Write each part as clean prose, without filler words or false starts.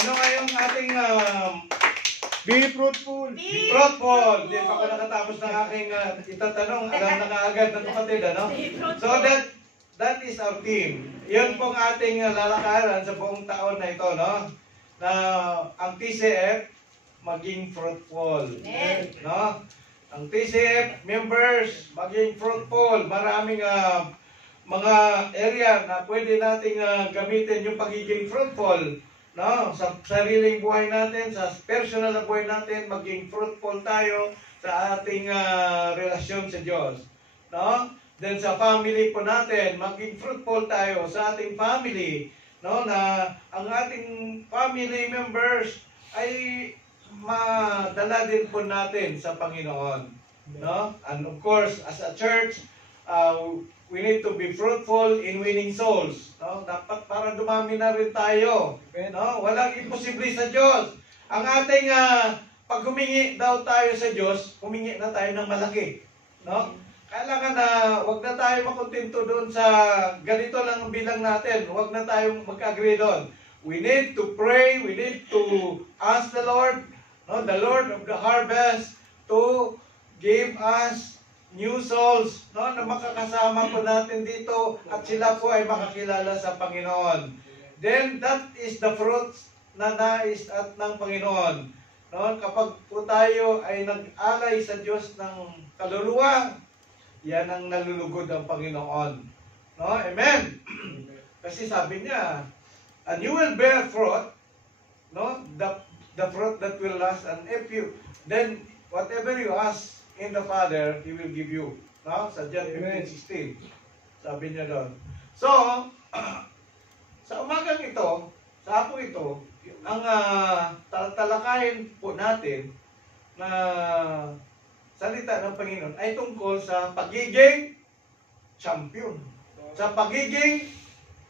Ano ngayong ating Be fruitful. be fruitful? Di pa ako nakatapos ng aking itatanong. Alam na kaagad ng kapatid, ano? So that is our team. Yun pong ating lalakaran sa buong taon na ito, no? Na ang TCF maging fruitful. No? Ang TCF members maging fruitful. Maraming mga area na pwede nating gamitin yung pagiging fruitful. No, sa sariling buhay natin, sa personal na buhay natin, maging fruitful tayo sa ating relasyon sa Diyos. No? Then sa family po natin, maging fruitful tayo sa ating family. No, na ang ating family members ay madala din po natin sa Panginoon. No? And of course, as a church, we need to be fruitful in winning souls. No? Dapat para dumami na rin tayo. No? Walang imposible sa Diyos. Ang ating pag humingi daw tayo sa Diyos, humingi na tayo ng malaki. No? Kailangan na wag na tayo makontento doon sa ganito lang ang bilang natin. Wag na tayong mag-agree doon. We need to pray, we need to ask the Lord, no, the Lord of the harvest, to give us new souls, no, na makakasama po natin dito at sila po ay makakilala sa Panginoon. Then that is the fruit na nais at ng Panginoon. No, kapag po tayo ay nag-alay sa Diyos ng kaluluwa, yan ang nalulugod ang Panginoon. No, amen. Kasi sabi niya, and you will bear fruit, no, the fruit that will last, and if you then whatever you ask in the Father, He will give you. No? Sa John 15:16. Sabi niya doon. So, sa umagang ito, sa hapong ito, ang talakayin po natin na salita ng Panginoon ay tungkol sa pagiging champion. Sa pagiging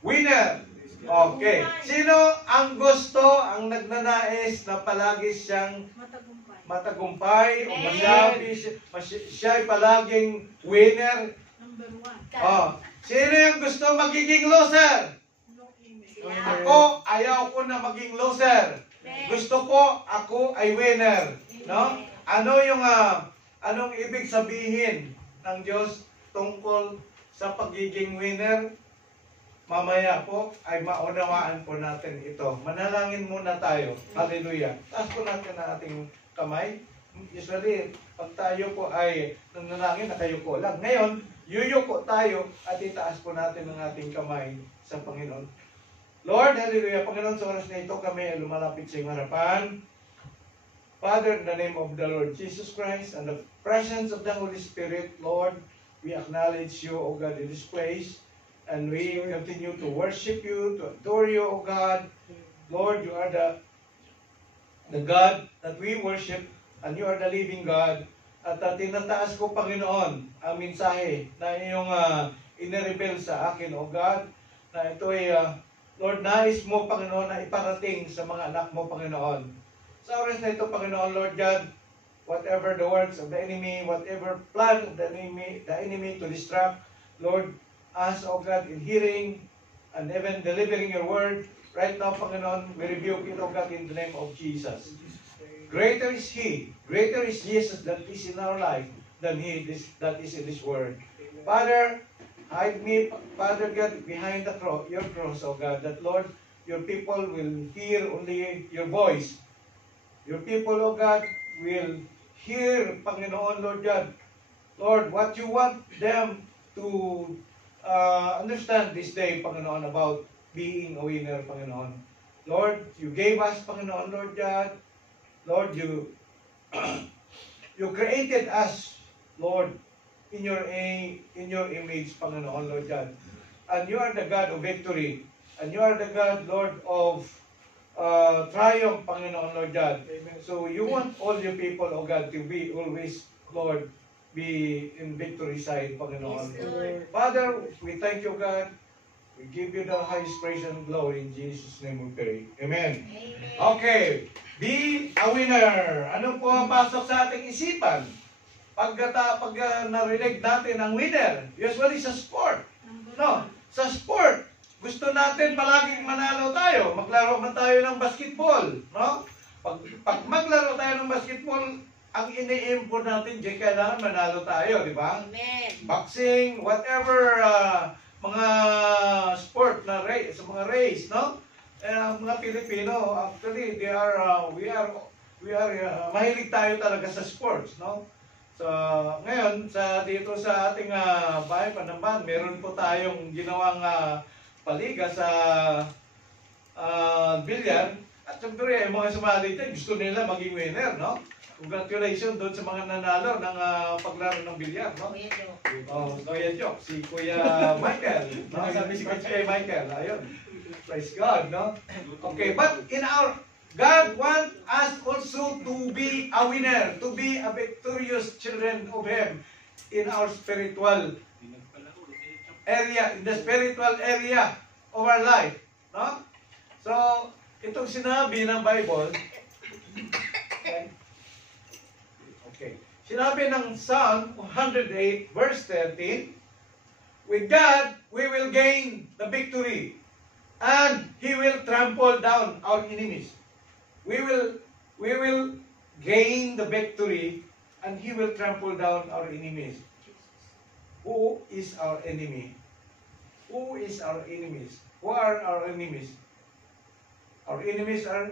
winner. Okay. Sino ang gusto, ang nagnanais na palagi siyang matagumpay o siya ay palaging winner? Number 1. Oh. Sino yung gusto magiging loser? Ako, ayaw ko na maging loser. Gusto ko, ako ay winner. No? Ano yung anong ibig sabihin ng Diyos tungkol sa pagiging winner? Mamaya po ay maunawaan po natin ito. Manalangin muna tayo. Hallelujah. Taas po natin ang ating kamay. Usually, pag tayo po ay nanalangin, nakayuko lang. Ngayon, yuyuko tayo at itaas po natin ang ating kamay sa Panginoon. Lord, hallelujah. Panginoon, sa oras na ito kami ay lumalapit sa iyong harapan. Father, in the name of the Lord Jesus Christ and the presence of the Holy Spirit, Lord, we acknowledge you, O God, in this place. And we continue to worship you, to adore you, O God. Lord, you are the God that we worship, and you are the living God. At tinataas ko, Panginoon, ang mensahe na iyong inireveal sa akin, O God, na ito ay, Lord, nais mo, Panginoon, na iparating sa mga anak mo, Panginoon. Sa oras na ito, Panginoon, Lord God, whatever the works of the enemy, whatever plan of the enemy to distract, Lord, us, O God, in hearing and even delivering your word, right now, Panginoon, we rebuke it, O God, in the name of Jesus. Greater is He, greater is Jesus that is in our life than He that is in this word. Father, hide me, Father God, behind the cross, your cross, O God, that, Lord, your people will hear only your voice. Your people, O God, will hear, Panginoon, Lord God, Lord, what you want them to understand this day, Panginoon, about being a winner, Panginoon. Lord, you gave us, Panginoon, Lord God. Lord, you created us, Lord, in your image, Panginoon, Lord God. And you are the God of victory. And you are the God, Lord, of triumph, Panginoon, Lord God. Amen. So you want all your people, oh God, to be always, Lord, be in victory side, Panginoon. Yes, Father, we thank you, God. We give you the highest praise and glory. In Jesus' name we pray. Amen. Amen. Okay. Be a winner. Ano po ang pasok sa ating isipan? Pag narinig natin ang winner, usually sa sport. No, sa sport, gusto natin palaging manalo tayo. Maglaro man tayo ng basketball, no? Pag maglaro tayo ng basketball, ang ini-aim po natin, kailangan manalo tayo, di ba? Amen. Boxing, whatever, mga sport na race, mga race, no? Ang mga Pilipino, actually, we are mahilig tayo talaga sa sports, no? So, ngayon, dito sa ating bahay Panamban, meron po tayong ginawang paliga sa bilyar. At siyempre, yung mga sumali dyan, gusto nila maging winner, no? Congratulations doon sa mga nanalo ng paglaro ng bilyar, no? Kuya Jo. Oh, Kuya Joke, si Kuya Michael, no? Sabi si Kuya Michael, ayun. Praise God, no? Okay, but God wants us also to be a winner, to be a victorious children of Him in our spiritual area, in the spiritual area of our life, no? So, itong sinabi ng Bible, okay. Sinabi ng Psalm 108 verse 13, with God, we will gain the victory, and He will trample down our enemies. We will gain the victory, and He will trample down our enemies. Who is our enemy? Who is our enemies? Who are our enemies? Our enemies are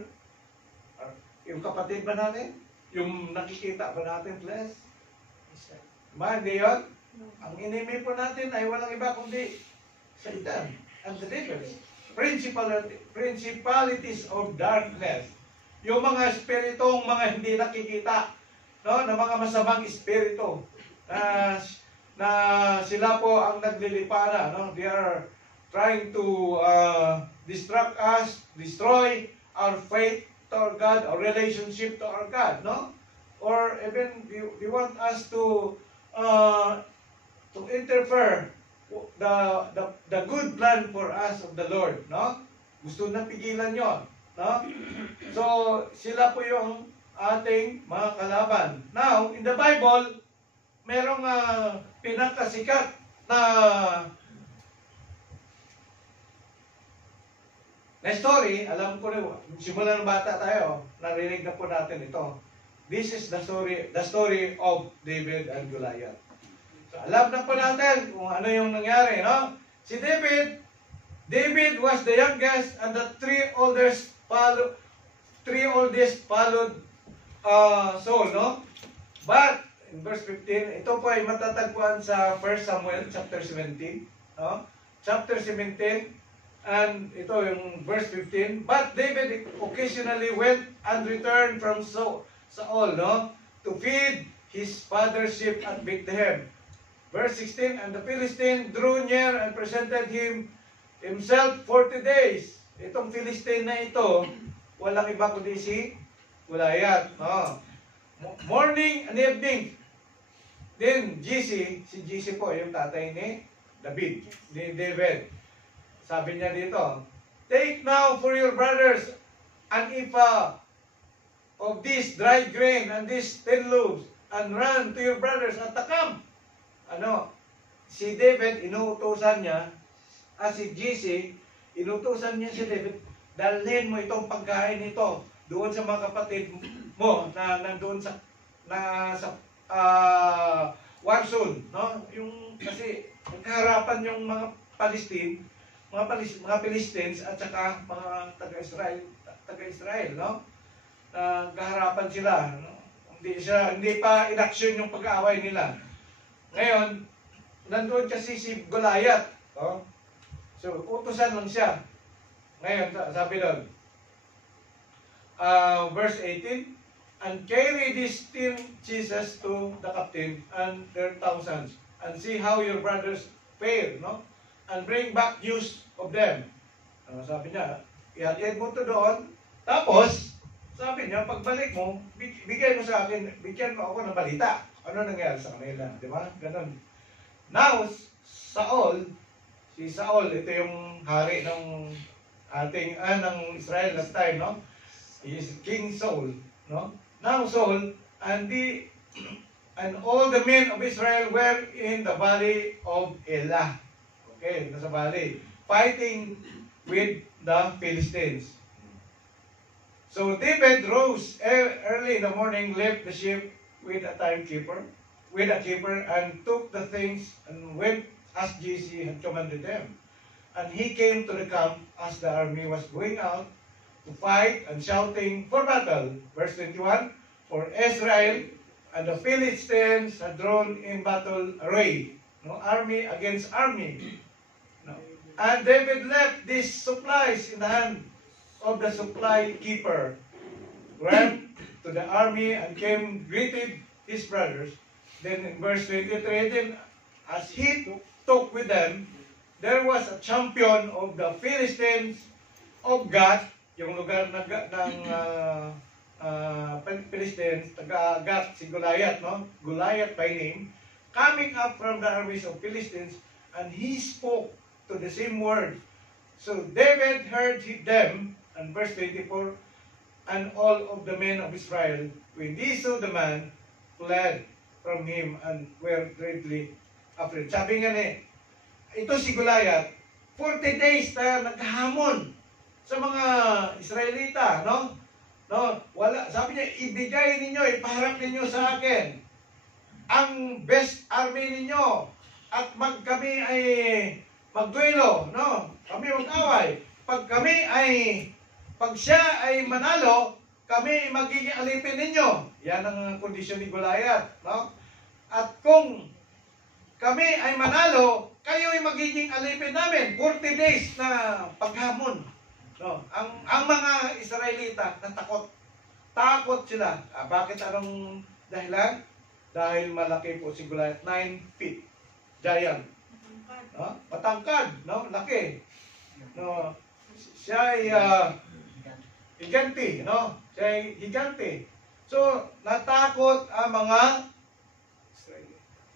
yung kapatid ba natin? Yung nakikita ba natin, flesh? Hindi yun? Ang enemy po natin ay walang iba kundi Satan and the devils. Principalities of darkness. Yung mga espiritong mga hindi nakikita, no, na mga masamang espiritu na sila po ang naglilipara, no? They are trying to distract us, destroy our faith to our God, our relationship to our God, no? Or even they want us to interfere the good plan for us of the Lord, no? Gusto na pigilan yon, no? So, sila po yung ating mga kalaban. Now, in the Bible, merong pinakasikat na story. Alam ko rin, simula ng bata tayo, narinig na po natin ito. This is the story of David and Goliath. So, alam na po natin kung ano yung nangyari, no? Si David was the youngest, and the three oldest followed Saul, no? But in verse 15, ito po ay matatagpuan sa 1 Samuel chapter 17, no? Chapter 17, and ito yung verse 15. But David occasionally went and returned from Saul, no? To feed his father's sheep at Bethlehem. Verse 16, and the Philistine drew near and presented himself 40 days. Itong Philistine na ito, walang iba kundi si Goliath. No? Morning and evening. Then si GC po, yung tatay ni David. Sabi niya dito, take now for your brothers an ephah of this dried grain and these 10 loaves, and run to your brothers at the camp. Si David, inuutosan niya, si GC, inuutosan niya si David, dalhin mo itong pagkain nito doon sa mga kapatid mo na nandoon sa war zone, no? Kasi nagkaharapan yung mga Philistines at saka mga taga-Israel, no? Nagkaharapan sila, no? Hindi pa inaksyon yung pag-aaway nila. Ngayon, nandoon kasi si Goliath, no? So, utusan lang siya. Ngayon, sabi doon, verse 18, and carry these 10 cheeses to the captain and their thousands, and see how your brothers fare, no? And bring back news of them. Sabi niya, ihatid mo to doon, tapos, sabi niya, pagbalik mo, bigyan mo sa akin, bigyan mo ako ng balita. Ano nangyari sa kanila, di ba? Ganon. Now, si Saul, ito yung hari ng ng Israel last time, no? He is King Saul, no? Now Saul and all the men of Israel were in the valley of Elah. Okay, nasa valley. fighting with the Philistines. So David rose early in the morning, left the sheep with a keeper, and took the things and went as Jesse had commanded them. And he came to the camp as the army was going out to fight and shouting for battle. Verse 21, for Israel and the Philistines had drawn in battle array. No, army against army. No. And David left these supplies in the hand of the supply keeper, ran to the army and came greeted his brothers. Then in verse 23, then as he talked with them, there was a champion of the Philistines of Gath, yung lugar ng Philistines, taga Gath, si Goliath, no? Goliath by name, coming up from the armies of Philistines, and he spoke to the same word. So David heard them, and verse 24, and all of the men of Israel, when they saw the man, fled from him and were greatly afraid. Sabi nga ito si Goliath, 40 days na naghahamon sa mga Israelita, no? No, wala, sabi niya, ibigay ninyo, ipaharap ninyo sa akin ang best army ninyo at kami ay magduelo, no? Kami mag-away. Pag siya ay manalo, kami magiging alipin ninyo. Yan ang kondisyon ni Goliath, no? At kung kami ay manalo, kayo ay magiging alipin namin. 40 days na paghamon. No? Ang mga Israelita natakot. Takot sila. Bakit anong dahilan? Dahil malaki po si Goliath, 9 feet. Giant. No? Matangkad, no? Laki. No? Siya ay higante, no? Siya ay higante. So, natakot ang mga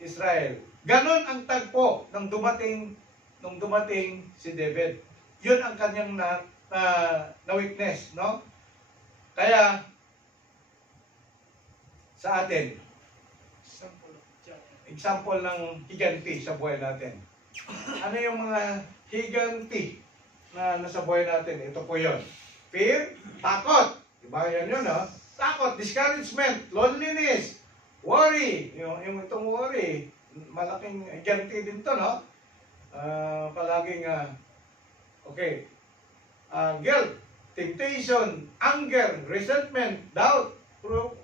Israel. Ganon ang tagpo nung dumating si David. Yun ang kanyang na-witness, no? Kaya sa atin, example ng higanti sa buhay natin. Ano yung mga higanti na nasa buhay natin? Ito po yun. Fear, takot. Diba yan yun, no? Takot, discouragement, loneliness, worry. Yung itong worry, malaking higanti din to, no? Palaging, okay. Guilt, temptation, anger, resentment, doubt,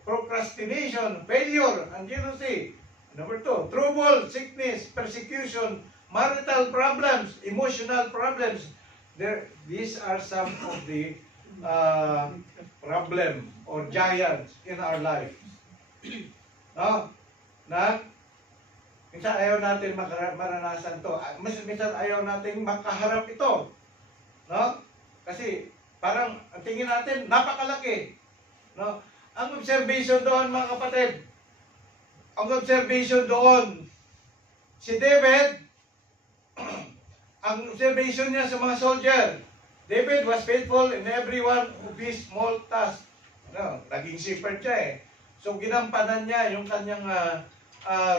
procrastination, failure, and jealousy. Number 2, trouble, sickness, persecution, marital problems, emotional problems. These are some of the problem or giants in our life. No? Na minsan ayaw natin maranasan to. Minsan ayaw natin makaharap ito. No? Kasi parang ang tingin natin napakalaki. No? Ang observation doon, mga kapatid, ang observation doon, si David, ang observation niya sa mga soldier, David was faithful in every one of his small tasks. No, naging shepherd siya eh. So ginampanan niya yung kanyang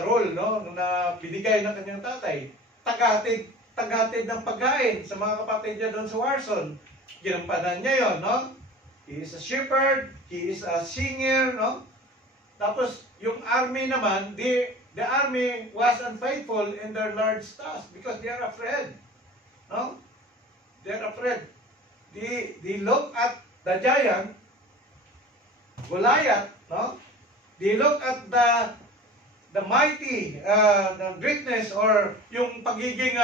role, no, na binigay ng kanyang tatay. Tagahatid ng pagkain sa mga kapatid niya doon sa Warson. Ginampanan niya yon, no? He is a shepherd, he is a singer, no? Tapos yung army naman, the army was unfaithful in their large task because they are afraid. No? They are afraid. They look at the giant, Goliath, no? They look at the mighty, the greatness or yung pagiging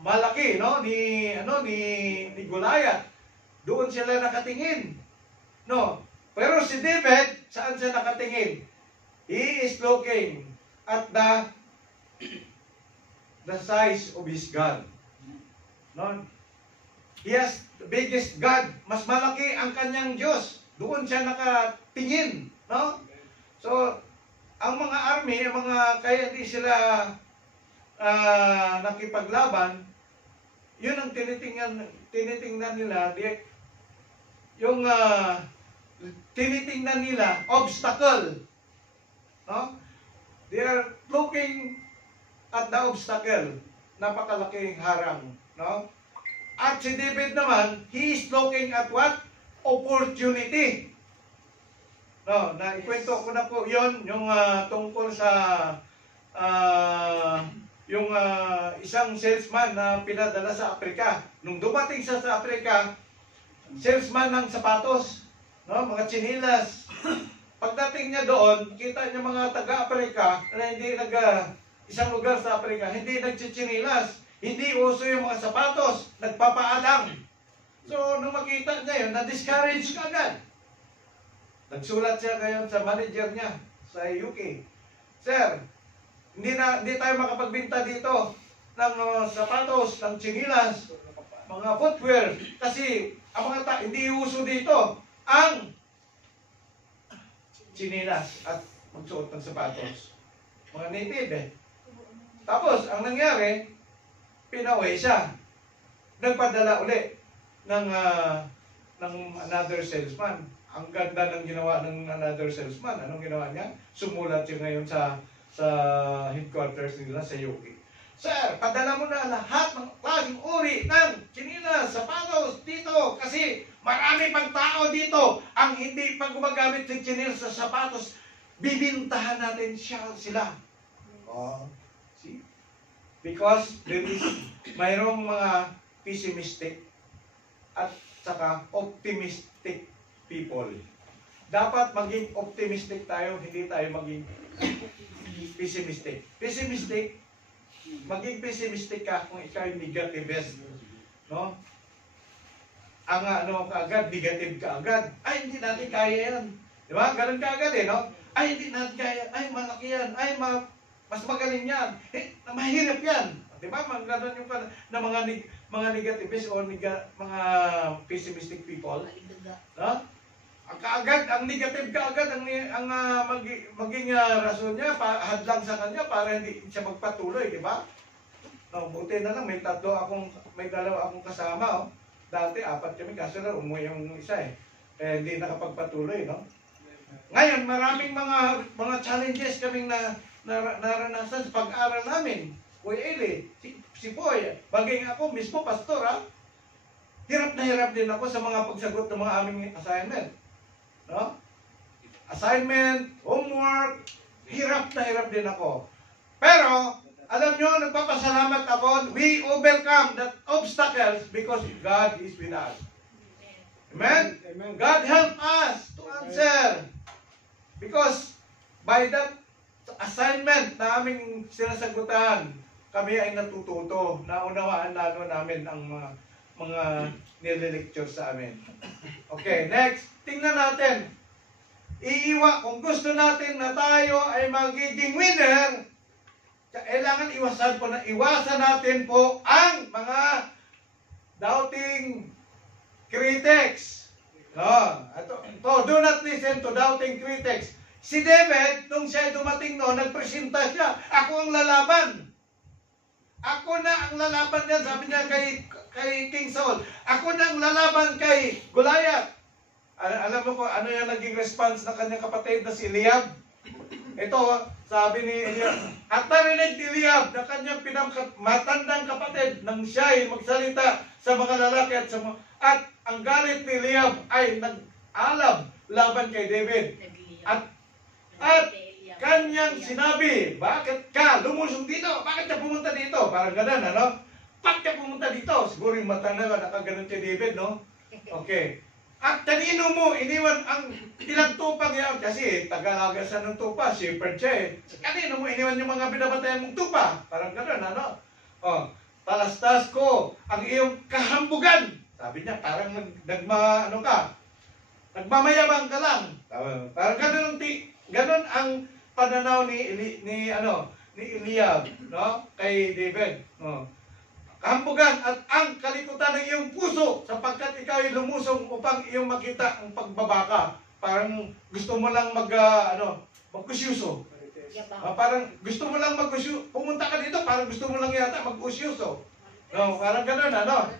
malaki, no, ni Goliath. Doon sila nakatingin. No. Pero si David, saan siya nakatingin? He is looking at the size of his God. No? He has the biggest God. Mas malaki ang kanyang Diyos. Doon siya nakatingin. No? So, ang mga army, ang mga kaya di sila nakipaglaban, yun ang tinitingnan nila, yung tinitingnan nila, obstacle. No? They are looking at the obstacle. Napakalaking harang. No? At si David naman, he is looking at what? Opportunity. No, naikwento ko na po yon yung tungkol sa isang salesman na pinadala sa Afrika. Nung dumating siya sa Afrika, salesman ng sapatos, no, mga tsinilas. Pagdating niya doon, kita niya mga taga-Afrika na hindi isang lugar sa Afrika, hindi nagtsitsinilas, hindi uso yung mga sapatos, nagpapaalam. So, nung makita niya yun, na-discourage ka agad. Nagsulat siya ngayon sa manager niya sa UK. Sir, hindi tayo makapagbenta dito ng sapatos, ng tsinilas, mga footwear. Kasi ang mga hindi uso dito ang tsinilas at magsuot ng sapatos. Mga native eh. Tapos, ang nangyari, pinauwi siya. Nagpadala uli ng another salesman. Ang ganda ng ginawa ng another salesman. Anong ginawa niya? Sumulat siya ngayon sa headquarters nila sa UK. Sir, padala mo na lahat ng klaseng uri ng tsinilas, sapatos dito kasi marami pang tao dito ang hindi pag gumagamit ng tsinilas sa sapatos, bibintahan natin sila. Oh, see? Because there is mayroong mga pessimistic at saka optimistic people. Dapat maging optimistic tayo, hindi tayo maging pessimistic. Maging pessimistic ka kung ikaw yung negativist. No? Ang kaagad, negative ka agad. Ay, hindi natin kaya yan. Di ba? Ganun ka agad eh, no? Ay, hindi natin kaya. Ay, malaki yan. Ay, mas magaling yan. Eh, mahirap yan. Di ba? Ganun yung na mga negativist o mga pessimistic people. No? Ang kaagad, ang negative kaagad, ang maging rason niya, hadlang sa kanya para hindi siya magpatuloy, di ba? No, buti na lang, may dalawa akong kasama, oh. Dati, 4 kami, kaso na umuwi yung isa eh. Eh, hindi nakapagpatuloy, no? Ngayon, maraming mga challenges kaming naranasan sa pag-aaral namin. Kuya Eli, si Poy, bagay ako, mismo pastor, ha? Hirap na hirap din ako sa mga pagsagot ng mga aming assignment. No? Assignment, homework, hirap na hirap din ako. Pero, alam nyo, nagpapasalamat ako, we overcome that obstacles because God is with us. Amen? Amen. God help us to answer. Because by that assignment na aming sinasagutan, kami ay natututo, naunawaan lalo namin ang mga nililecture sa amin. Okay, next. Tingnan natin. Kung gusto natin na tayo ay magiging winner, kailangan iwasan natin po ang mga doubting critics. No, do not listen to doubting critics. Si David, nung siya dumating noon, nagpresenta siya. Ako ang lalaban. Ako na ang lalaban niya, sabi niya kay King Saul. Ako na ang lalaban kay Goliath. Alam mo ko, ano yung naging response ng kanyang kapatid na si Eliab? Ito, sabi ni Eliab, at narinig ni Eliab na kanyang matandang kapatid nang siya ay magsalita sa mga lalaki at ang galit ni Eliab ay nag-alab laban kay David. At kanyang sinabi, bakit ka lumusong dito? Bakit ka pumunta dito? Parang ganun, ano? Bakit ka pumunta dito? Siguro yung matanda nakaganon kay David, no? Okay. At kanino mo iniwan ang ilang tupa yan? Kasi taga-agasan ng tupa, shepherd siya eh. Kanino mo iniwan yung mga binabantayan mong tupa? Parang gano'n, ano? Oh, talastas ko ang iyong kahambugan. Sabi niya, parang nagmamayabang ka lang. Parang gano'n ang pananaw ni Eliab, no? Kay David, no? Kahambugan at ang kalikutan ng iyong puso sapagkat ikaw ay lumusong upang iyong makita ang pagbabaka. Parang gusto mo lang magkusyuso. Parang gusto mo lang magkusyuso. Pumunta ka dito, parang gusto mo lang yata magkusyuso. No, parang gano'n, ano?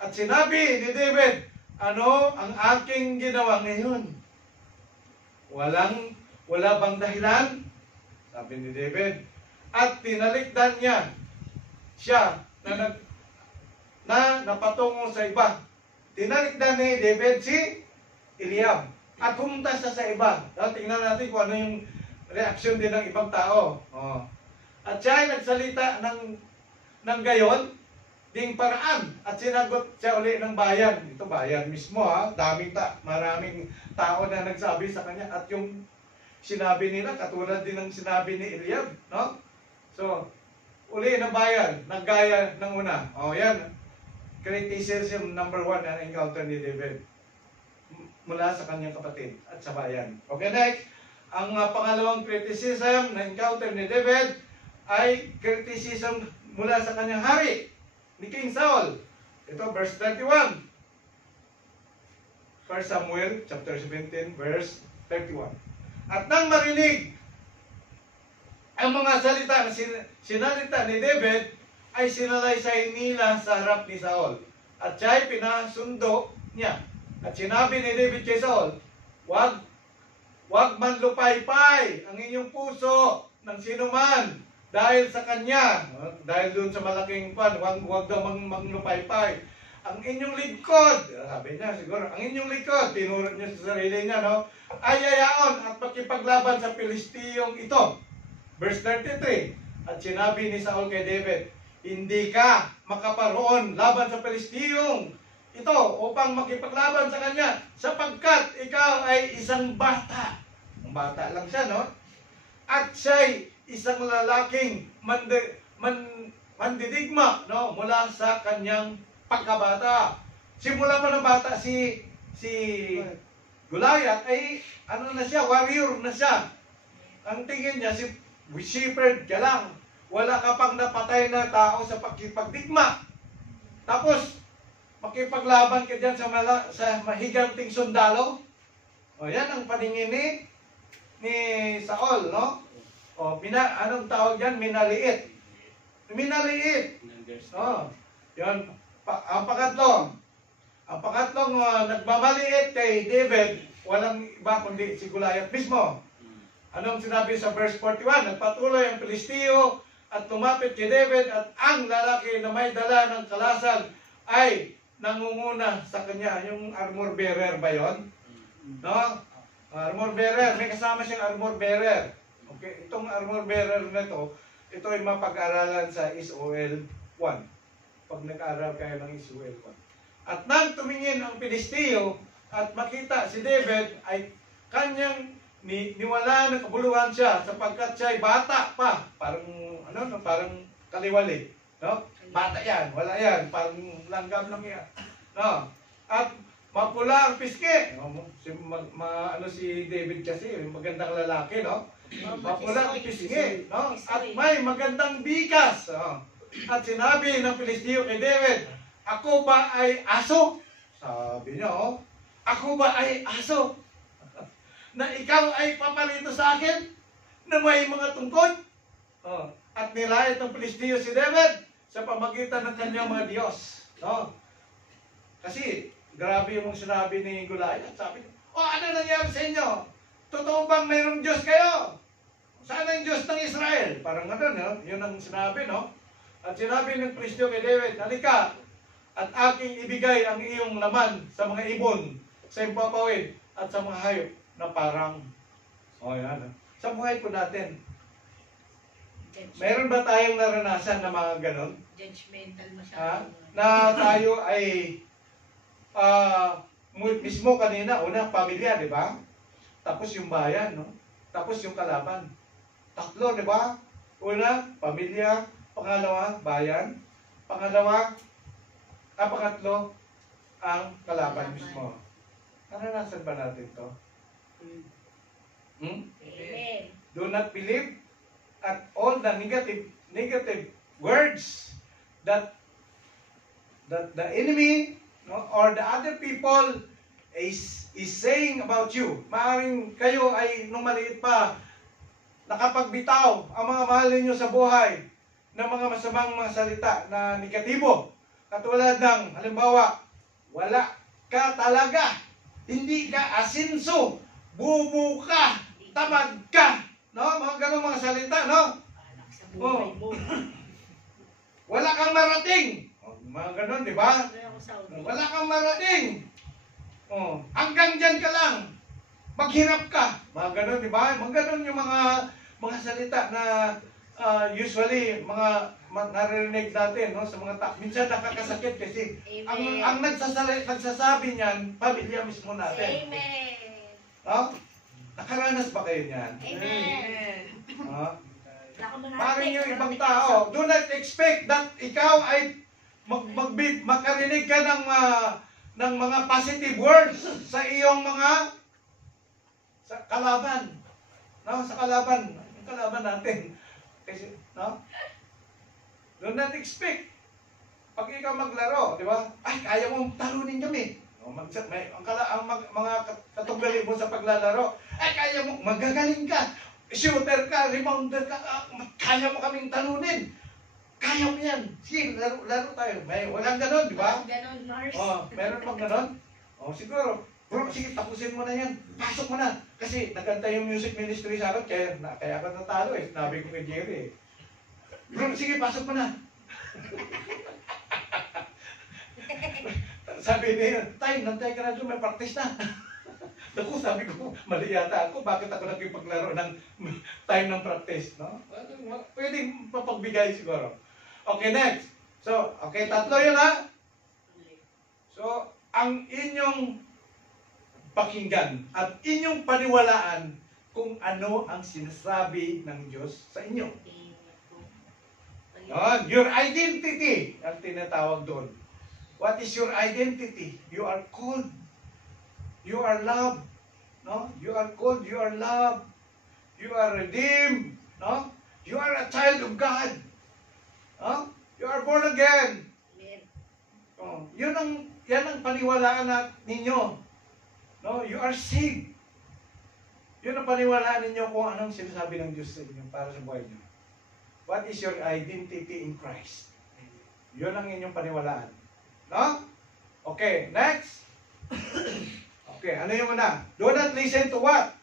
At sinabi ni David, ano ang aking ginawa ngayon? Wala bang dahilan? Sabi ni David. At tinalikdan niya siya na napatungo sa iba. Tinarikdan ni David si Eliab at pumunta siya sa iba. Tingnan natin kung ano yung reaksyon din ng ibang tao. At siya ay nagsalita ng gayon, ding paraan, at sinagot siya uli ng bayan. Ito bayan mismo, maraming tao na nagsabi sa kanya, at yung sinabi nila katulad din ng sinabi ni Eliab, no? So uli ng bayan, naggaya ng una. Yan, criticism number 1 na encounter ni David mula sa kanyang kapatid at sa bayan. Okay, next. Ang pangalawang criticism na encounter ni David ay criticism mula sa kanyang hari, ni King Saul. Ito, verse 31. 1 Samuel, chapter 17, verse 31. At nang marinig ang mga salita na sinalita ni David, ay sinalaysay nila sa harap ni Saul. At siya ay pinasundo niya. At sinabi ni David kay Saul, Wag man lupaypay ang inyong puso ng sinuman dahil sa kanya. Dahil doon sa malaking pan, wag daw manglupaypay. Ang inyong lingkod, sabi niya siguro, ang inyong lingkod, tinuro niya sa sarili niya, no? Ay yayaon at makipaglaban sa Pilistiyong ito. Verse 33, at sinabi ni Saul kay David, hindi ka makaparoon laban sa Pilistiyong ito upang makipaglaban sa kanya, sapagkat ikaw ay isang bata. Ang bata lang siya, no? At siya'y isang lalaking mandidigma, no? Mula sa kanyang pagkabata. Simula pa ng bata si Goliath ay ano na siya, warrior na siya. Ang tingin niya, si shepherd ka lang. Wala ka pang napatay na tao sa pagkipagdigma. Tapos, makipaglaban ka dyan sa mahiganting sundalo. Yan ang paningin ni Saul, no? Anong tawag yan? Minaliit. Minaliit. Yan. Ang pangatlong nagmamaliit kay David, walang iba kundi si Goliath mismo. Anong sinabi sa verse 41? Nagpatuloy ang Pilisteo at lumapit kay David, at ang lalaki na may dala ng kalasan ay nangunguna sa kanya. Yung armor bearer ba yun? No? Armor bearer. May kasama siyang armor bearer. Okay, itong armor bearer na ito ay mapag-aralan sa Israel 1. Pag nag-aral kayo ng Israel 1. At nang tumingin ang Pilisteo at makita si David, ay kanyang niwala ng kabuluhan siya, sapagkat siya ay bata pa. Parang kaliwali. No? Bata yan, wala yan, parang langgam lang yan. No? At mapula ang piski. Si David kasi, magandang lalaki, no? Mapula ang piski, no? At may magandang bigas. No? At sinabi ng Pilisteo kay David, ako ba ay aso? Sabi niya, ako ba ay aso? Na ikaw ay papalito sa akin na may mga tungkod? At nilayat ng Pilisteo si David sa pamagitan ng kanyang mga Diyos. No? Kasi, grabe yung sinabi ni Goliath. Sabi niya, ano nangyari sa inyo? Totoo bang mayroong Diyos kayo? Saan ang Diyos ng Israel? Parang no? Yun ang sinabi, no? At sinabi ng Pilisteo kay David, halika, at aking ibigay ang iyong laman sa mga ibon, sa impapawid, at sa mga hayop na parang, yan. Sa buhay po natin, meron ba tayong naranasan na mga ganon? Judgmental masyado. Na tayo ay mismo kanina, una, pamilya, di ba? Tapos yung bayan, no? Tapos yung kalaban. Tatlo, di ba? Una, pamilya. Pangalawa, bayan. Pangatlo, ang kalaban mismo. Naranasan ba natin to? Amen. Do not believe at all the negative words that the enemy, no, or the other people is saying about you. Maaaring kayo ay nung maliit pa nakapagbitaw ang mga mahal ninyo sa buhay ng mga masamang mga salita na negatibo. Katulad ng halimbawa, wala ka talaga, hindi ka asinso, bubu ka, tamad ka, no? Mga ganong mga salita, no? Anak sa buhay mo. Wala kang marating. Mga ganon, di ba? Meron ako Saudi. Wala kang marating. Oh, hanggang dyan ka lang. Maghirap ka. Mga ganon, di ba? Mga ganon yung mga salita na usually naririnig natin, no, sa mga minsan nakakasakit kasi Amen. ang nagsasabi niyan, pamilya mismo natin. Amen. No? Nakaranas ba kayo niyan? Amen. No? Wala akong manatay. Parang yung ibang tao, do not expect that ikaw ay makarinig ka ng mga positive words sa iyong mga kalaban. No? Sa kalaban. Yung kalaban natin. Kasi, no? Do not expect. Pag ikaw maglaro, di ba? Ay, kaya mong talunin kami. No, mga katugali mo sa paglalaro, ay, kaya mo, magagaling ka. Shooter ka, rebounder ka, kaya mo kaming talunin. Kaya mo yan. Sige, laro tayo. Walang ganon, di ba? Ganon, Mars. Oh, meron pang ganon? Oh, siguro. Bro, sige, tapusin mo na yan. Pasok mo na. Kasi nagkanta yung music ministry sa akin, kaya ako natalo eh. Sinabi ko kay Jerry eh. Bro, sige, pasok mo na. Sabi niya, tay, nantay ka na doon, may practice na. Naku, sabi ko, mali yata ako. Bakit ako nakipaglaro ng time ng practice? No? Pwede papagbigay siguro. Okay, next. So, okay, tatlo yun ha. So, ang inyong pakinggan at inyong paniwalaan kung ano ang sinasabi ng Diyos sa inyo. Your identity ang tinatawag doon. What is your identity? You are called. You are loved. No? You are called. You are loved. You are redeemed. No? You are a child of God. No? You are born again. Oh, yan ang paniwalaan ninyo. No, you are saved. Yun ang paniwalaan ninyo kung anong sinasabi ng Diyos sa inyo para sa buhay niyo. What is your identity in Christ? Yun ang inyong paniwalaan. No? Okay, next. Okay, ano yung una? Do not listen to what?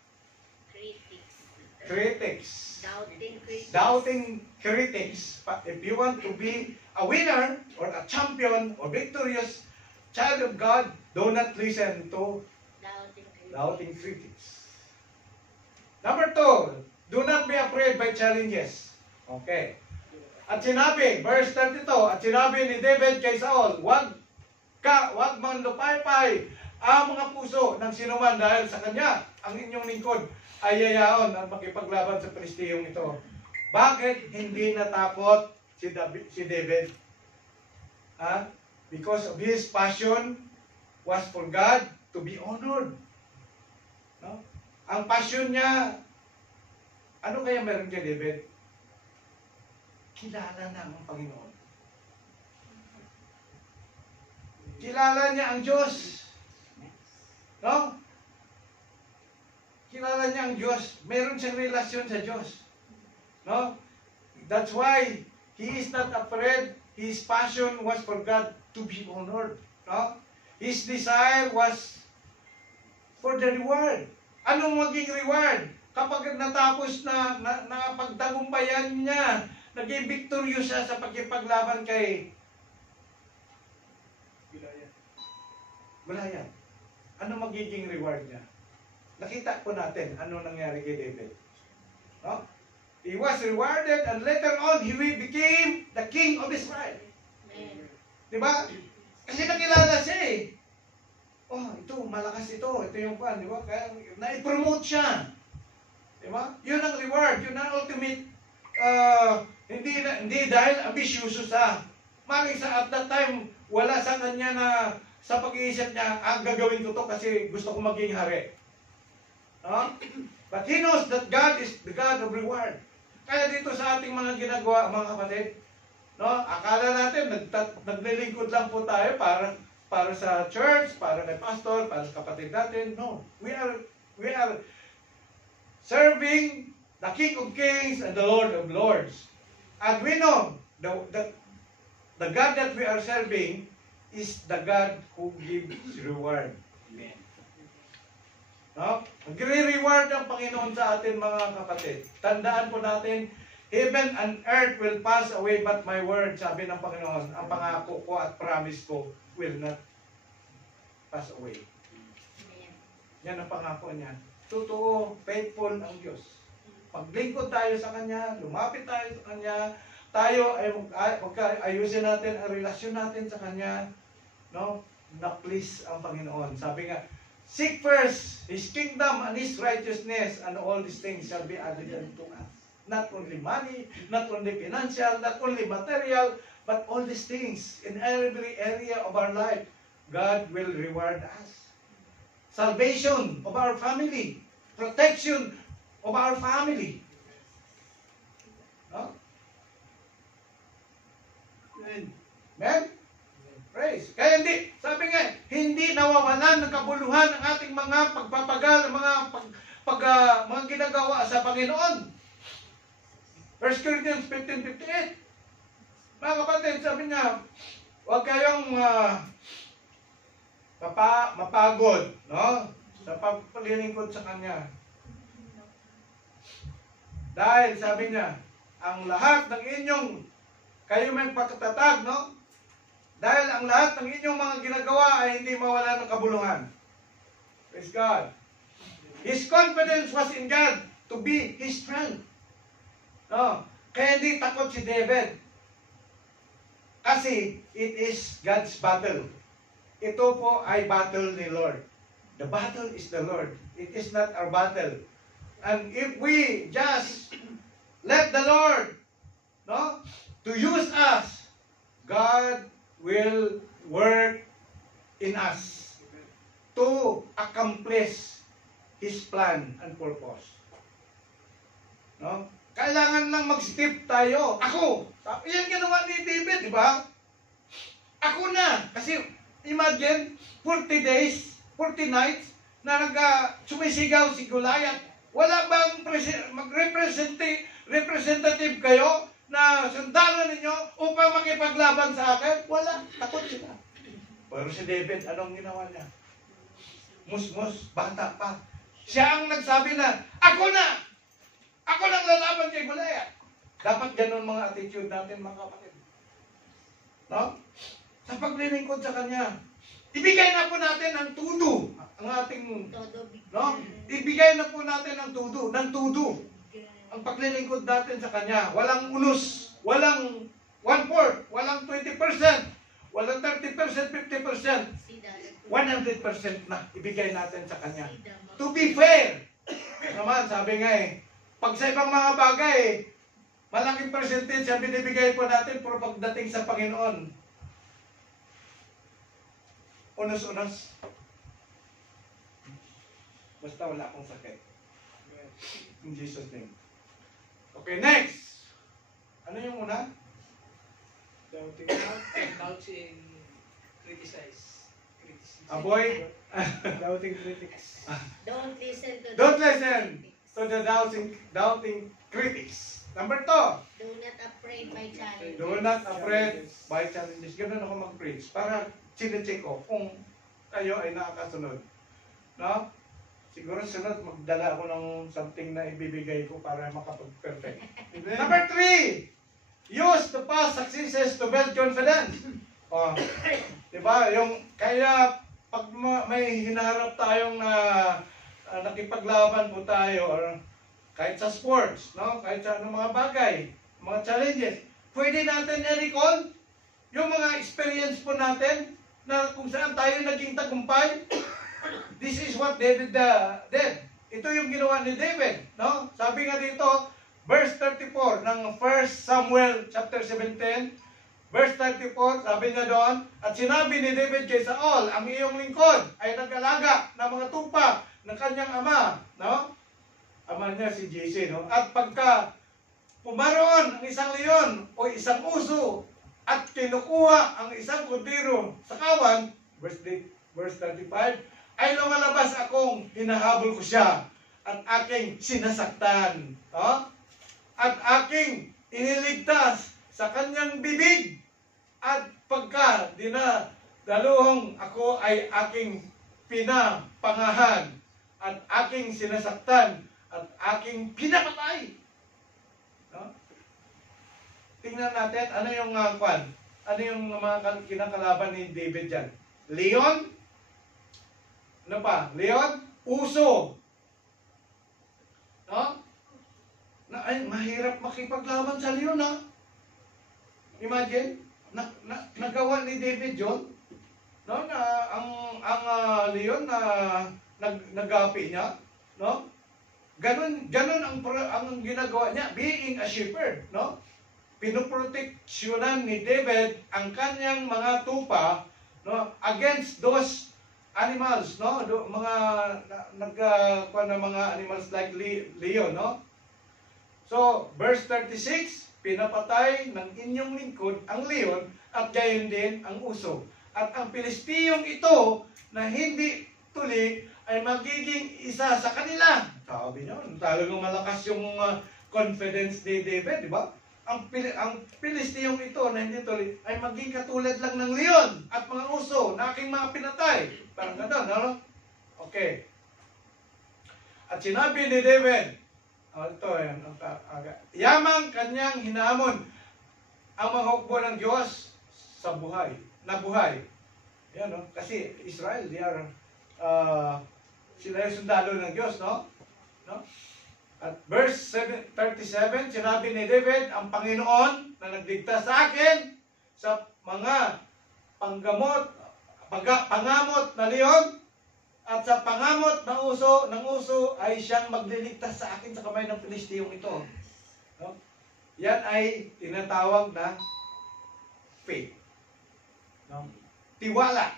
Critics. Critics. Doubting critics. Doubting critics. But if you want to be a winner or a champion or victorious child of God, do not listen to doubting critics. Number 2, do not be afraid by challenges. Okay. At sinabi, verse 32, at sinabi ni David kay Saul, wag man lupaypay ang mga puso ng sinuman dahil sa kanya, ang inyong lingkod ay yayaon ang makipaglaban sa Pilistiyong ito. Bakit hindi natakot si David? Because of his passion was for God to be honored. No? Ang passion niya, ano kaya meron kay David? Kilala na ang Panginoon. Kilala niya ang Diyos. No? Kilala niya ang Diyos. Meron siyang relasyon sa Diyos. No? That's why he is not afraid. His passion was for God to be honored. No? His desire was for the reward. Anong maging reward? Kapag natapos na pagtagumpayan niya, naging victorious siya sa pagkipaglaban kay Goliath. Ano magiging reward niya? Nakita po natin ano nangyari kay David. No? He was rewarded and later on he became the king of Israel. Diba? Kasi nakilala siya eh. Oh, ito, malakas ito. Ito yung pan, di ba? Kaya na-promote siya. Di ba? Yun ang reward. Yun ang ultimate. Hindi dahil ambisyoso siya. Maring sa at that time, wala sa kanya na sa pag-iisip niya, gagawin ko to kasi gusto ko maging hari. No? But he knows that God is the God of reward. Kaya dito sa ating mga ginagawa, mga kapatid, no? Akala natin, naglilingkod lang po tayo para sa church, para kay pastor, para sa kapatid natin. No. We are serving the King of Kings and the Lord of Lords. And we know the God that we are serving is the God who gives reward. Amen. No? Magre-reward ang Panginoon sa atin, mga kapatid. Tandaan po natin, Heaven and earth will pass away, but my word, sabi ng Panginoon, ang pangako ko at promise ko will not pass away. Yan ang pangako niya. Totoo, faithful ang Diyos. Paglingkod tayo sa Kanya, lumapit tayo sa Kanya, tayo ay ayusin natin ang relasyon natin sa Kanya, no? Na-please ang Panginoon. Sabi nga, seek first His kingdom and His righteousness, and all these things shall be added unto us. Not only money, not only financial, not only material, but all these things in every area of our life, God will reward us. Salvation of our family, protection of our family. No? Amen? Praise. Kaya hindi, sabi nga, hindi nawawalan ng kabuluhan ang ating mga pagpapagal, mga ginagawa sa Panginoon. 1 Corinthians 15:58. Mga kapatid, sabi niya, huwag kayong mapagod, no? Sa pagpalilingkod sa Kanya. Dahil, sabi niya, ang lahat ng inyong, kayo may pagkatatag, no? Dahil ang lahat ng inyong mga ginagawa ay hindi mawala ng kabuluhan. Praise God. His confidence was in God to be His strength. No? Kaya hindi takot si David. Kasi it is God's battle. Ito po ay battle ni Lord. The battle is the Lord. It is not our battle. And if we just let the Lord, no, to use us, God will work in us to accomplish His plan and purpose. No? Kailangan lang mag-step tayo. Ako. Yan ginawa ni David, di ba? Ako na. Kasi imagine, 40 days, 40 nights, na sumisigaw si Goliath. Wala bang representative kayo na sundalo ninyo upang makipaglaban sa akin? Wala. Takot sila. Pero si David, anong ginawa niya? Musmus, bata pa. Siya ang nagsabi na, ako na! Ako nang lalaban kay Goliath. Dapat ganun mga attitude natin, mga kapatid. No? Sa paglilingkod sa Kanya. Ibigay na po natin ang tudo. Ang ating, no? Ibigay na po natin ang tudo. Ng tudo. Ang paglilingkod natin sa Kanya. Walang unos. Walang 1/4. Walang 20%. Walang 30%, 50%. 100% na ibigay natin sa Kanya. To be fair. Naman, sabi nga pag sa ibang mga bagay, malaking percentage ang binibigay po natin pero pagdating sa Panginoon, unos-unos. Basta wala akong sakit. In Jesus' name. Okay, next. Ano yung una? Doubting, criticize. Avoid. Doubting critics. Don't listen to Don't listen to the doubting critics. Number 2. Do not afraid by challenge. Do not afraid by challenges. Ganun ako mag-preach. Para chinecheck ko kung kayo ay nakakasunod. No? Siguro sunod, magdala ako ng something na ibibigay ko para makapag-perfect. Number 3. Use the past successes to build confidence. Oh, diba? Yung, kaya pag may hinaharap tayong nakipaglaban po tayo, or kahit sa sports, no? Kahit sa mga bagay, mga challenges, pwede natin i-recall yung mga experience po natin na kung saan tayo naging tagumpay. This is what David did. Ito yung ginawa ni David, no? Sabi nga dito, verse 34 ng 1 Samuel chapter 17, verse 34, sabi niya doon, at sinabi ni David kay Saul, ang iyong lingkod ay nag-alaga ng mga tupa ng kanyang ama, no? Ama niya si JC, no? At pagka pumaroon ang isang leon o isang uso at kinukuha ang isang kundiro sa kawan, verse 35, ay lumalabas akong hinahabol ko siya at aking sinasaktan, no? At aking iniligtas sa kanyang bibig, at pagka dinadaluhong ako ay aking pinapangahan at aking sinasaktan at aking pinapatay. No? tingnan natin, ano yung kwan? Ano yung mga kinakalaban ni David dyan? Leon? Ano pa? Leon? Uso. No? Ay, mahirap makipaglaban sa leon, ha? Imagine, nagawa ni David yun. No? Na, ang leon na nagapi niya. No? Ganun ang ginagawa niya, being a shepherd, no? Pinoproteksyonan ni David ang kanyang mga tupa, no, against those animals, no? Mga nagkuha ng mga animals like leon, no? So, verse 36, pinapatay ng inyong lingkod ang leon at gayon din ang uso. At ang Pilistiyong ito na hindi tuli ay magiging isa sa kanila. Sabi niyo, talagang malakas yung confidence ni David, di ba? Ang Pilistiyong ito na hindi tuloy ay maging katulad lang ng leon at mga uso na aking mga pinatay. Parang gano'n, no? Okay. At sinabi ni David, ito yan, yamang kanyang hinamon ang mga hukbo ng Diyos sa buhay, na buhay. Yan, no? Kasi Israel, they are sila yung sundalo ng Diyos, no? At verse 37, sinabi ni David, ang Panginoon na nagligtas sa akin sa mga pangamot na leon at sa pangamot ng uso ay siyang magliligtas sa akin sa kamay ng Pilistiyong ito. No? Yan ay tinatawag na faith. No? Tiwala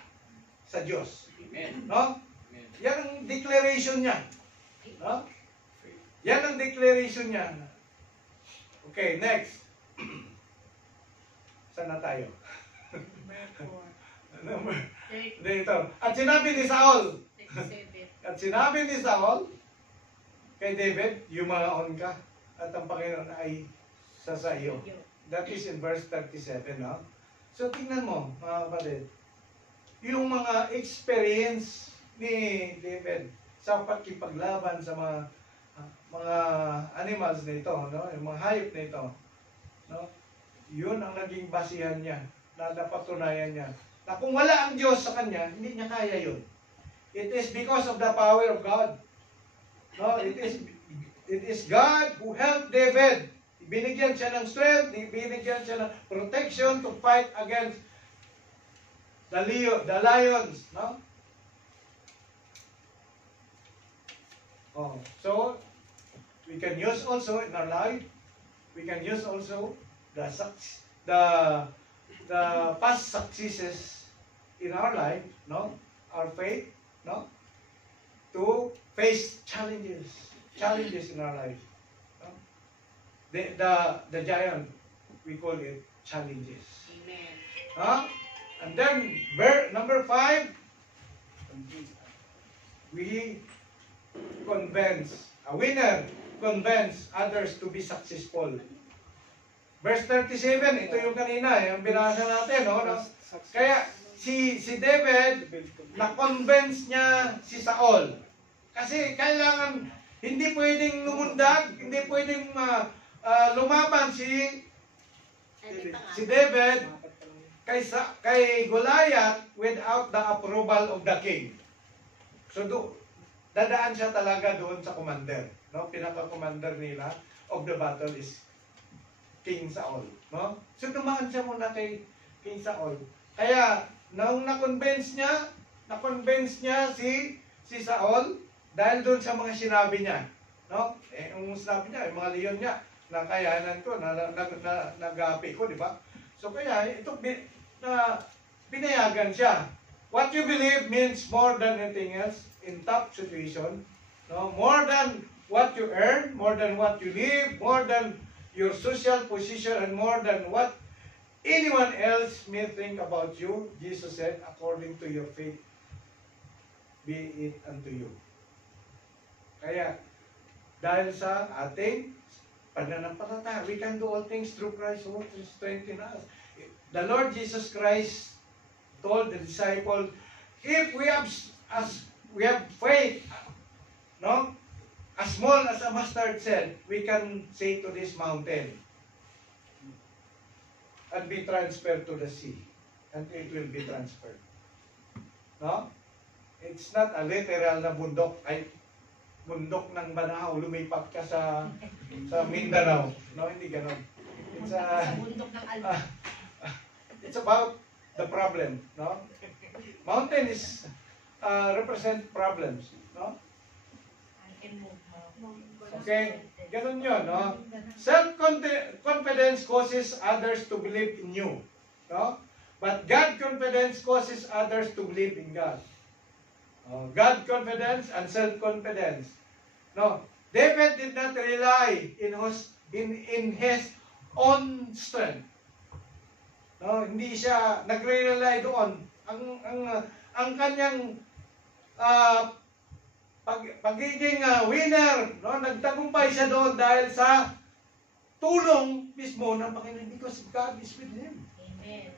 sa Diyos. Amen. No? Amen. Yan ang declaration niya. No? Yan ang declaration niya. Okay, next. Saan na tayo? Dito. At sinabi ni Saul, kay David, yumaon ka at ang Panginoon ay sa iyo. That is in verse 37, no? So, tingnan mo, mga kapatid, yung mga experience ni David sa pagkipaglaban sa mga animals na ito, no? Yung mga hayop na ito, no? Yun ang naging basihan niya, na napatunayan niya. Na kung wala ang Diyos sa kanya, hindi niya kaya yun. It is because of the power of God. No, it is God who helped David. Binigyan siya ng strength, binigyan siya ng protection to fight against the lions, no? Oh, so we can use also in our life, we can use also the past successes in our life, no? Our faith, no? To face challenges in our life. No? The giant, we call it challenges. Amen. Huh? And then number 5, we a winner convince others to be successful. Verse 37, ito yung kanina, yung binasa natin, no? Kaya si David, na-convince niya si Saul. Kasi kailangan, hindi pwedeng lumundag, hindi pwedeng lumaban si David kay Goliath without the approval of the king. So dadaan siya talaga doon sa commander, no? Pinaka-commander nila of the battle is King Saul, no? So dumaan siya muna kay King Saul. Kaya nung na-convince niya si Saul dahil doon sa mga sinabi niya, no? Yung sinabi niya, yung mga leon niya, na kayanan ko, nagapi ko, di ba? So kaya ito pinayagan siya. What you believe means more than anything else in tough situation, no? More than what you earn, more than what you live, more than your social position, and more than what anyone else may think about you. Jesus said, according to your faith, be it unto you. Kaya, dahil sa ating pananampalataya, we can do all things through Christ who strengthens us. The Lord Jesus Christ told the disciples, if we have faith, no, as small as a mustard seed, we can say to this mountain, and be transferred to the sea. And it will be transferred. No? It's not a literal na bundok. Ay, bundok ng Banahaw, lumipat ka sa Mindanao. No, hindi ganun. It's Sa bundok ng Alba. it's about the problem, no? Mountain is represent problems, no? Okay, ganun yun, no? Self-confidence causes others to believe in you, no? But God confidence causes others to believe in God. God confidence and self-confidence. No, David did not rely in his own strength. No, hindi siya nagre-rely doon. Ang kanyang pagiging winner, no, nagtagumpay siya doon dahil sa tulong mismo ng Panginoon because God is with him. Amen.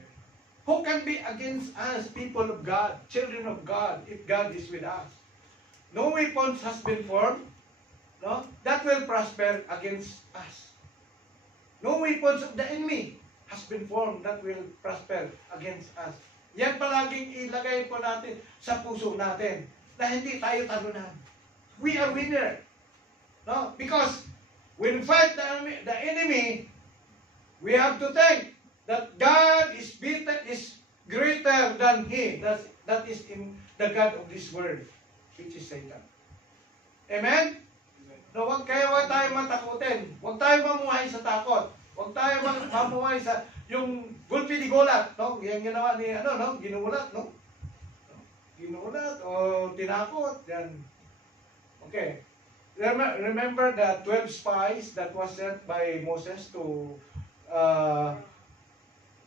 Who can be against us, people of God, children of God, if God is with us? No weapons has been formed, no, that will prosper against us. No weapons of the enemy has been formed that will prosper against us. Yan palaging ilagay po natin sa puso natin na hindi tayo talunan. We are winner. No? Because when we fight the enemy, we have to think that God is greater than he. That is in the God of this world, which is Satan. Amen? No, huwag tayo matakutin. Huwag tayo mamuhay sa takot. Huwag tayo mamuhay sa yung gulpi di gulat, no? Yan ginawa ni no? Ginulat, no? Ginulat o tinakot, yan. Okay. Remember the 12 spies that was sent by Moses to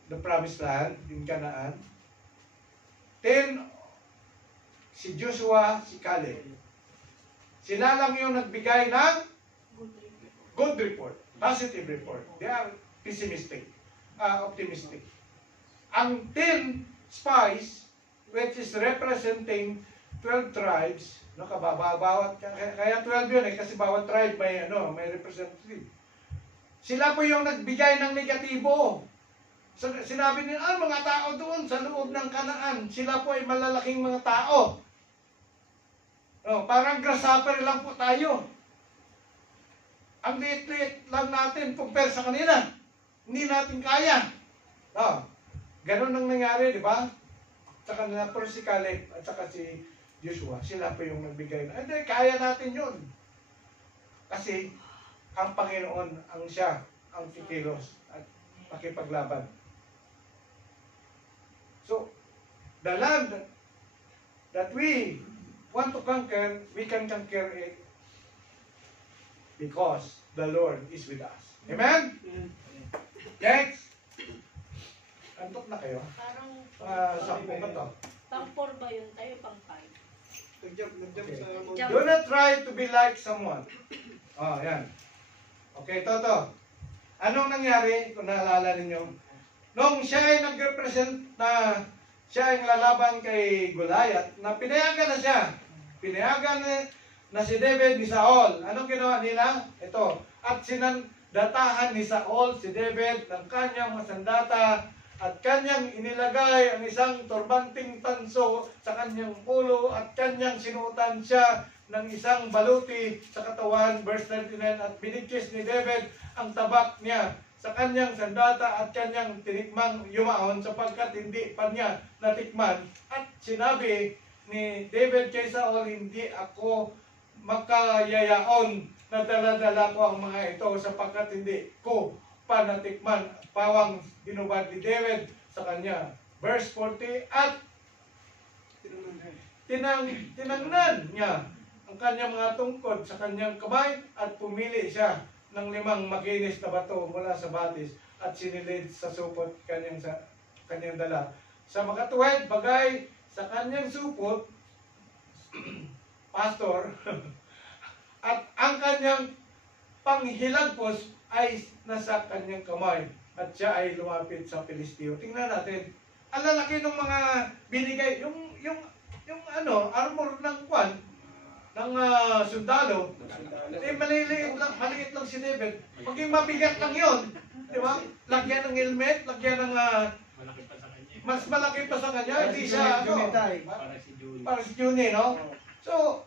the promised land in Canaan? 10 si Joshua, si Caleb. Sila lang yung nagbigay ng good report, positive report. They are pessimistic, optimistic. Ang 10 spies, which is representing 12 tribes, no, kaya 12 yun kasi bawat tribe may representative. Sila po yung nagbigay ng negatibo. Sinabi nila, mga tao doon sa loob ng Canaan, sila po ay malalaking mga tao. No, parang grasshopper lang po tayo. Ang liit-liit lang natin compare sa kanila. Hindi natin kaya. No, ganun ang nangyari, di ba? Sa kanila, pero si Caleb at saka si Joshua, sila po yung nagbigay na, hindi, kaya natin yun. Kasi, ang Panginoon, ang siya, ang kikilos at makipaglaban. So, the land that we want to conquer, we can conquer it because the Lord is with us. Amen? Next. Antok na kayo? Parang Sakpo ka to. Pang 4 ba yun? Tayo pang 5. Nag-jump Okay. sa Jump. Do not try to be like someone. Oh, yan. Okay, Toto. Anong nangyari kung naalala ninyo? Nung siya ay nag-represent na siya ay lalaban kay Goliath, na pinayagan na siya. Pinayagan na si David ni Saul. Anong ginawa nila? Ito. At sinandatahan ni Saul si David ng kanyang masandata at kanyang inilagay ang isang turbanting tanso sa kanyang ulo at kanyang sinuotan siya ng isang baluti sa katawan. Verse 39, at binigkis ni David ang tabak niya sa kanyang sandata at kanyang tinikmang yumaon sapagkat hindi pa niya natikman. At sinabi ni David kay Saul, hindi ako makayayaon na dala-dala ko ang mga ito sapagkat hindi ko pa natikman. Pawang binubad ni David sa kanya. Verse 40, at tinangnan niya ang kanyang mga tungkod sa kanyang kamay at pumili siya ng 5 makinis na bato mula sa batis at sinilid sa supot kanyang dala. Sa makatuwid, bagay sa kanyang supot, pastor, at ang kanyang panghilagpos ay nasa kanyang kamay at siya ay lumapit sa Pilisteo. Tingnan natin, ang lalaki ng mga binigay, yung armor ng kwan, sundalo, maliit lang si David. Maging mabigat lang yun. Di ba? Lagyan ng helmet, lagyan ng mas malaki pa sa kanya. Hindi siya, para si Juni, no? So,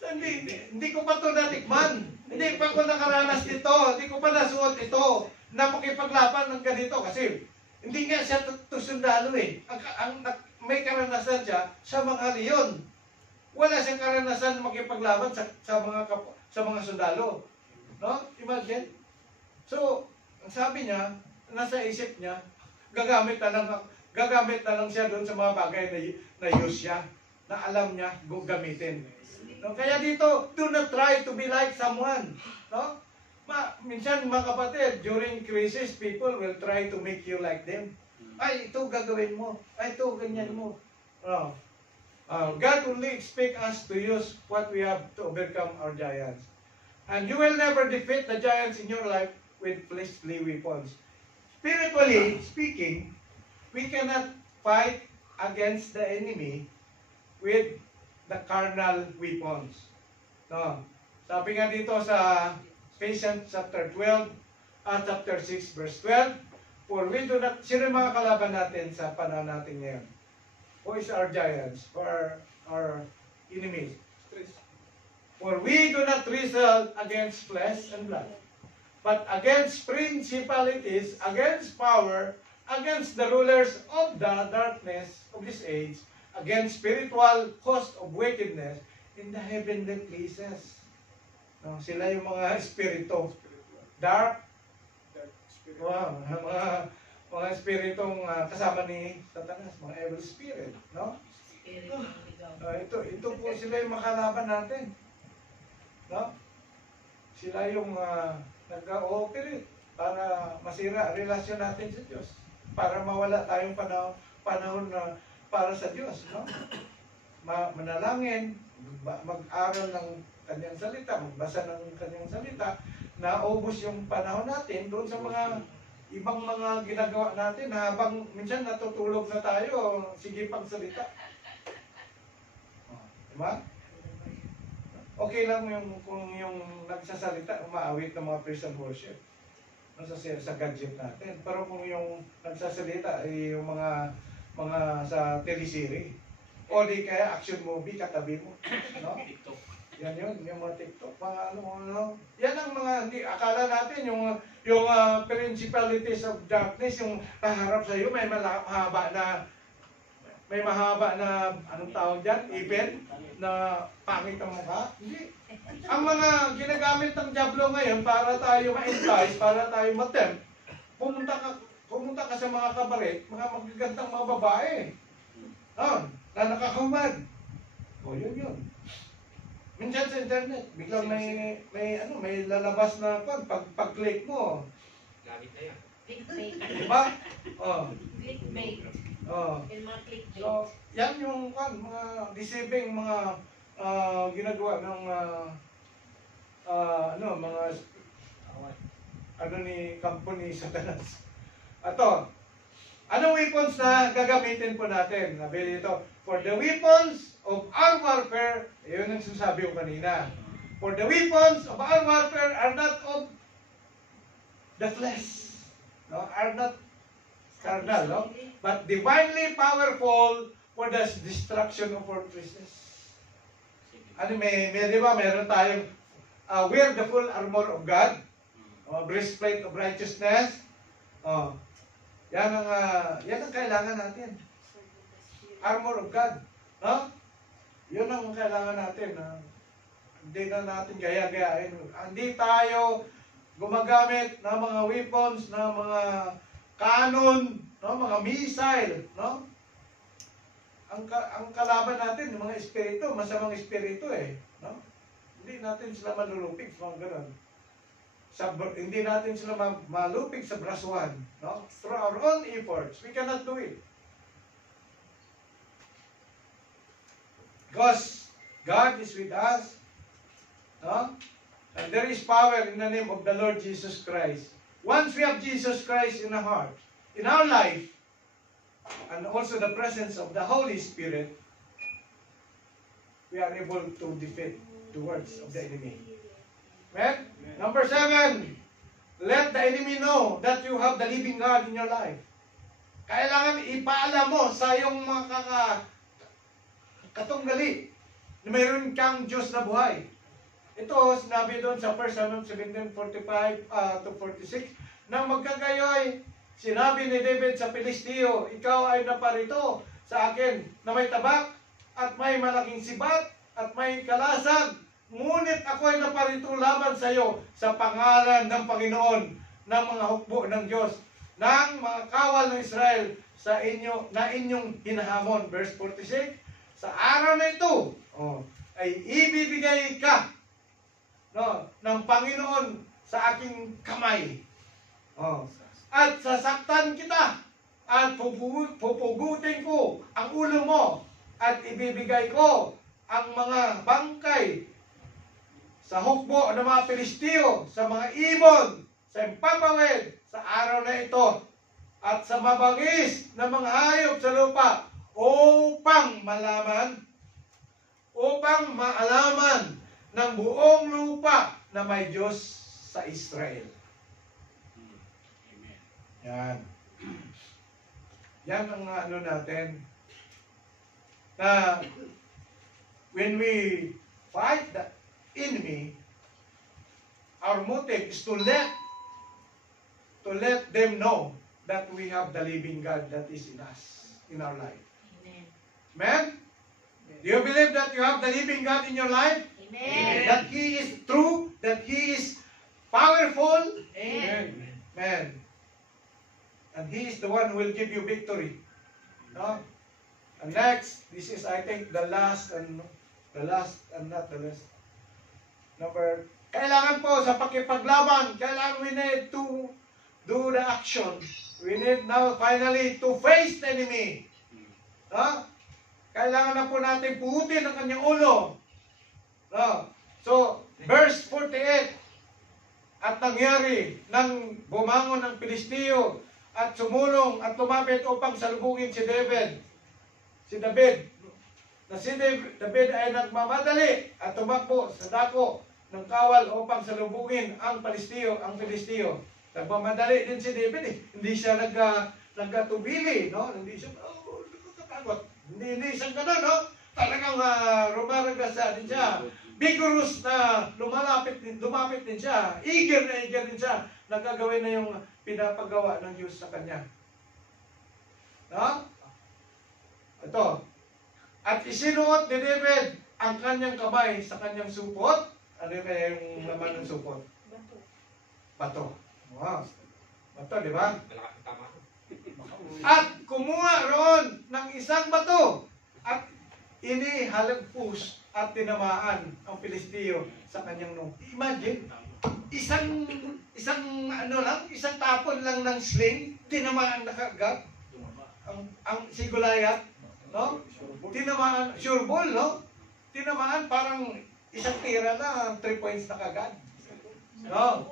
hindi ko pa ito natikman. Hindi pa ko nakaranas dito. Hindi ko pa nasuot ito na makipaglaban ng ganito. Kasi, hindi nga siya sundalo eh. May karanasan siya sa mga leon. Wala siyang karanasan makipaglaban sa mga sundalo. No? Imagine. So, ang sabi niya, nasa isip niya, gagamit na lang siya doon sa mga bagay na use siya, na alam niya gamitin. No? Kaya dito, do not try to be like someone. No? Minsan mga kapatid, during crisis, people will try to make you like them. Ay, ito gagawin mo. Ay, ito ganyan mo. No. God only expects us to use what we have to overcome our giants. And you will never defeat the giants in your life with fleshly weapons. Spiritually speaking, we cannot fight against the enemy with the carnal weapons. No. Sabi nga dito sa Ephesians chapter 12 at chapter 6 verse 12, for we do not, sino yung mga kalaban natin sa panahon natin ngayon? Who is our giants? Or our enemies? For we do not wrestle against flesh and blood, but against principalities, against power, against the rulers of the darkness of this age, against spiritual host of wickedness in the heavenly places. No, sila yung mga espiritu. Dark. Wow, mga espiritong kasama ni Satanas, mga evil spirit, no? Ito po sila yung makalaban natin. No? Sila yung nag-ooperate para masira ang relasyon natin sa Diyos. Para mawala tayong panahon na para sa Diyos, no? Manalangin, mag-aral ng kanyang salita, magbasa ng kanyang salita, naubos yung panahon natin doon sa mga ibang mga ginagawa natin habang minsan natutulog na tayo, sige pang salita. Diba? Okay lang kung yung nagsasalita, umaawit ng mga praise and worship sa gadget natin. Pero kung yung nagsasalita ay yung mga sa teleserye o di kaya action movie katabi mo, no? TikTok. Yan yun, yung mga TikTok, mga ano. Yan ang mga, hindi, akala natin yung principalities of darkness, yung kaharap sa iyo, may mahaba na, anong tawag dyan, ipin, na pangit ang mukha. Hindi. Ang mga ginagamit ng Diablo ngayon para tayo ma-entice, para tayo ma-tempt, pumunta ka sa mga kabaret, mga magagandang mga babae. Na nakahumad. O, yun. Minsan sa internet, biglang may lalabas na pag-click mo. Gamit na yan. Clickbait. Diba? Clickbait. Yung mga clickbait. So, yan yung mga deceiving mga ginagawa ng ni company Satanas. Anong weapons na gagamitin po natin? Sabi dito, for the weapons of our warfare, yun ang sinasabi ko kanina. For the weapons of our warfare are not of the flesh, no? Are not carnal, no? But divinely powerful for the destruction of fortresses. Di ba, meron tayong wear the full armor of God, breastplate of righteousness. Yan ang kailangan natin. Armor of God. No? Yun ang kailangan natin. Hindi na natin gaya-gayain. Hindi tayo gumagamit ng mga weapons, ng mga cannon, no? Mga missile. No? Ang kalaban natin, ng mga espiritu, masamang espiritu eh. No? Hindi natin sila malulupig sa mga ganun. Hindi natin sila malupig sa braswan. No? Through our own efforts, we cannot do it. Because God is with us. No? And there is power in the name of the Lord Jesus Christ. Once we have Jesus Christ in our heart, in our life, and also the presence of the Holy Spirit, we are able to defeat the words of the enemy. Amen? Number 7, let the enemy know that you have the living God in your life. Kailangan ipaalam mo sa iyong mga katunggali na mayroon kang Diyos na buhay. Ito, sinabi doon sa 1 Samuel 17:45 to 46, nang magkagayoy, sinabi ni David sa Pilisteo, ikaw ay naparito sa akin na may tabak at may malaking sibat at may kalasag. Ngunit ako ay naparito laban sa iyo sa pangalan ng Panginoon ng mga hukbo ng Diyos ng mga kawal ng Israel sa inyo na inyong hinahamon. Verse 46, sa araw na ito ay ibibigay ka ng Panginoon sa aking kamay. At sasaktan kita at pupugutin ko ang ulo mo at ibibigay ko ang mga bangkay sa hukbo ng mga Pilisteo, sa mga ibon, sa impapawid sa araw na ito at sa mabangis na mga hayop sa lupa upang maalaman ng buong lupa na may Diyos sa Israel. Yan. Yan ang ano natin. Na when we fight the enemy, our motive is to let them know that we have the living God that is in us, in our life. Amen. Amen? Do you believe that you have the living God in your life? Amen. That He is true, that He is powerful? Amen. Amen. And He is the one who will give you victory. No? And next, this is I think the last and not the least. Number, kailangan po sa pakipaglaban, kailangan we need to do the action. We need now finally to face the enemy. No? Kailangan na po natin puhutin ang kanyang ulo. No? So, verse 48, at nangyari nang bumangon ng Pilisteo at sumulong at lumapit upang salubungin si David. Na si David ay nagmamadali at tumakbo sa dako ng kawal upang salubungin ang Pilisteo. Nagmamadali din si David eh. Hindi siya nagkatubili, no? Hindi siya nagkakatakot. Hindi siya gano'n, no? Talagang rumaragas din siya. Vigorous na lumapit din siya. Eager din siya. Nagagawin na yung pinapagawa ng Diyos sa kanya. No? Ito. At isinuot ni David ang kanyang kamay sa kanyang supot. Ano kaya yung laman ng supot? Bato. Wow. Bato, di ba? At kumuha roon ng isang bato at inihalagpus at tinamaan ang Pilisteo sa kanyang noo. Imagine, isang tapon lang ng sling, tinamaan na kagad ang si Goliath, no? Tinamaan, sure ball, no? Tinamaan parang isang tira na 3 points na kagad. No?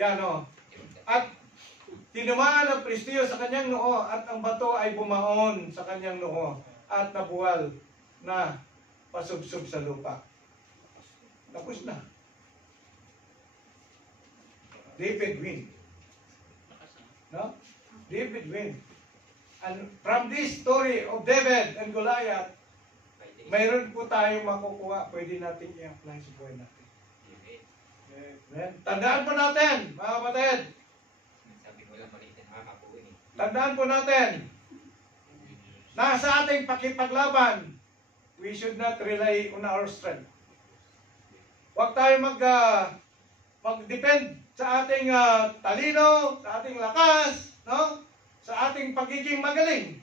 Yan, no? At tinamaan ang Pilisteo sa kanyang noo at ang bato ay bumaon sa kanyang noo at nabuwal na pasubsob sa lupa. Tapos na. David win. No? David win. And from this story of David and Goliath, mayroon po tayong makukuha. Pwede natin i-apply sa buhay natin. Amen. Tandaan po natin, mga kapatid. Tandaan po natin, na sa ating pakipaglaban, we should not rely on our strength. Huwag tayo mag-depend sa ating talino, sa ating lakas, no? Sa ating pagiging magaling.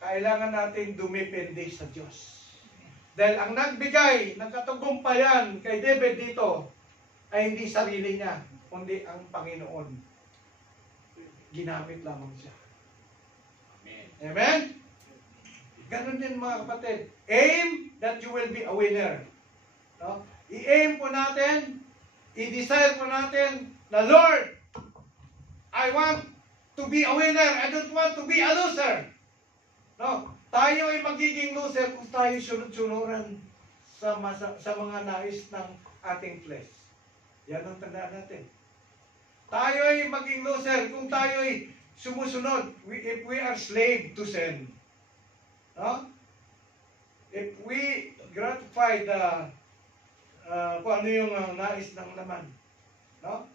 Kailangan natin dumepende sa Diyos. Dahil ang nagbigay ng katagumpayan kay David dito ay hindi sarili niya, kundi ang Panginoon. Ginamit lamang siya. Amen? Ganun din mga kapatid. Aim that you will be a winner. No? I-aim po natin, i-desire po natin na Lord, I want to be a winner. I don't want to be a loser. No? Tayo ay magiging loser kung tayo sunod-sunuran sa mga nais ng ating flesh. Yan ang tandaan natin. Tayo ay maging loser kung tayo ay sumusunod. If we are slave to sin. No? If we gratify kung ano yung nais ng laman. No?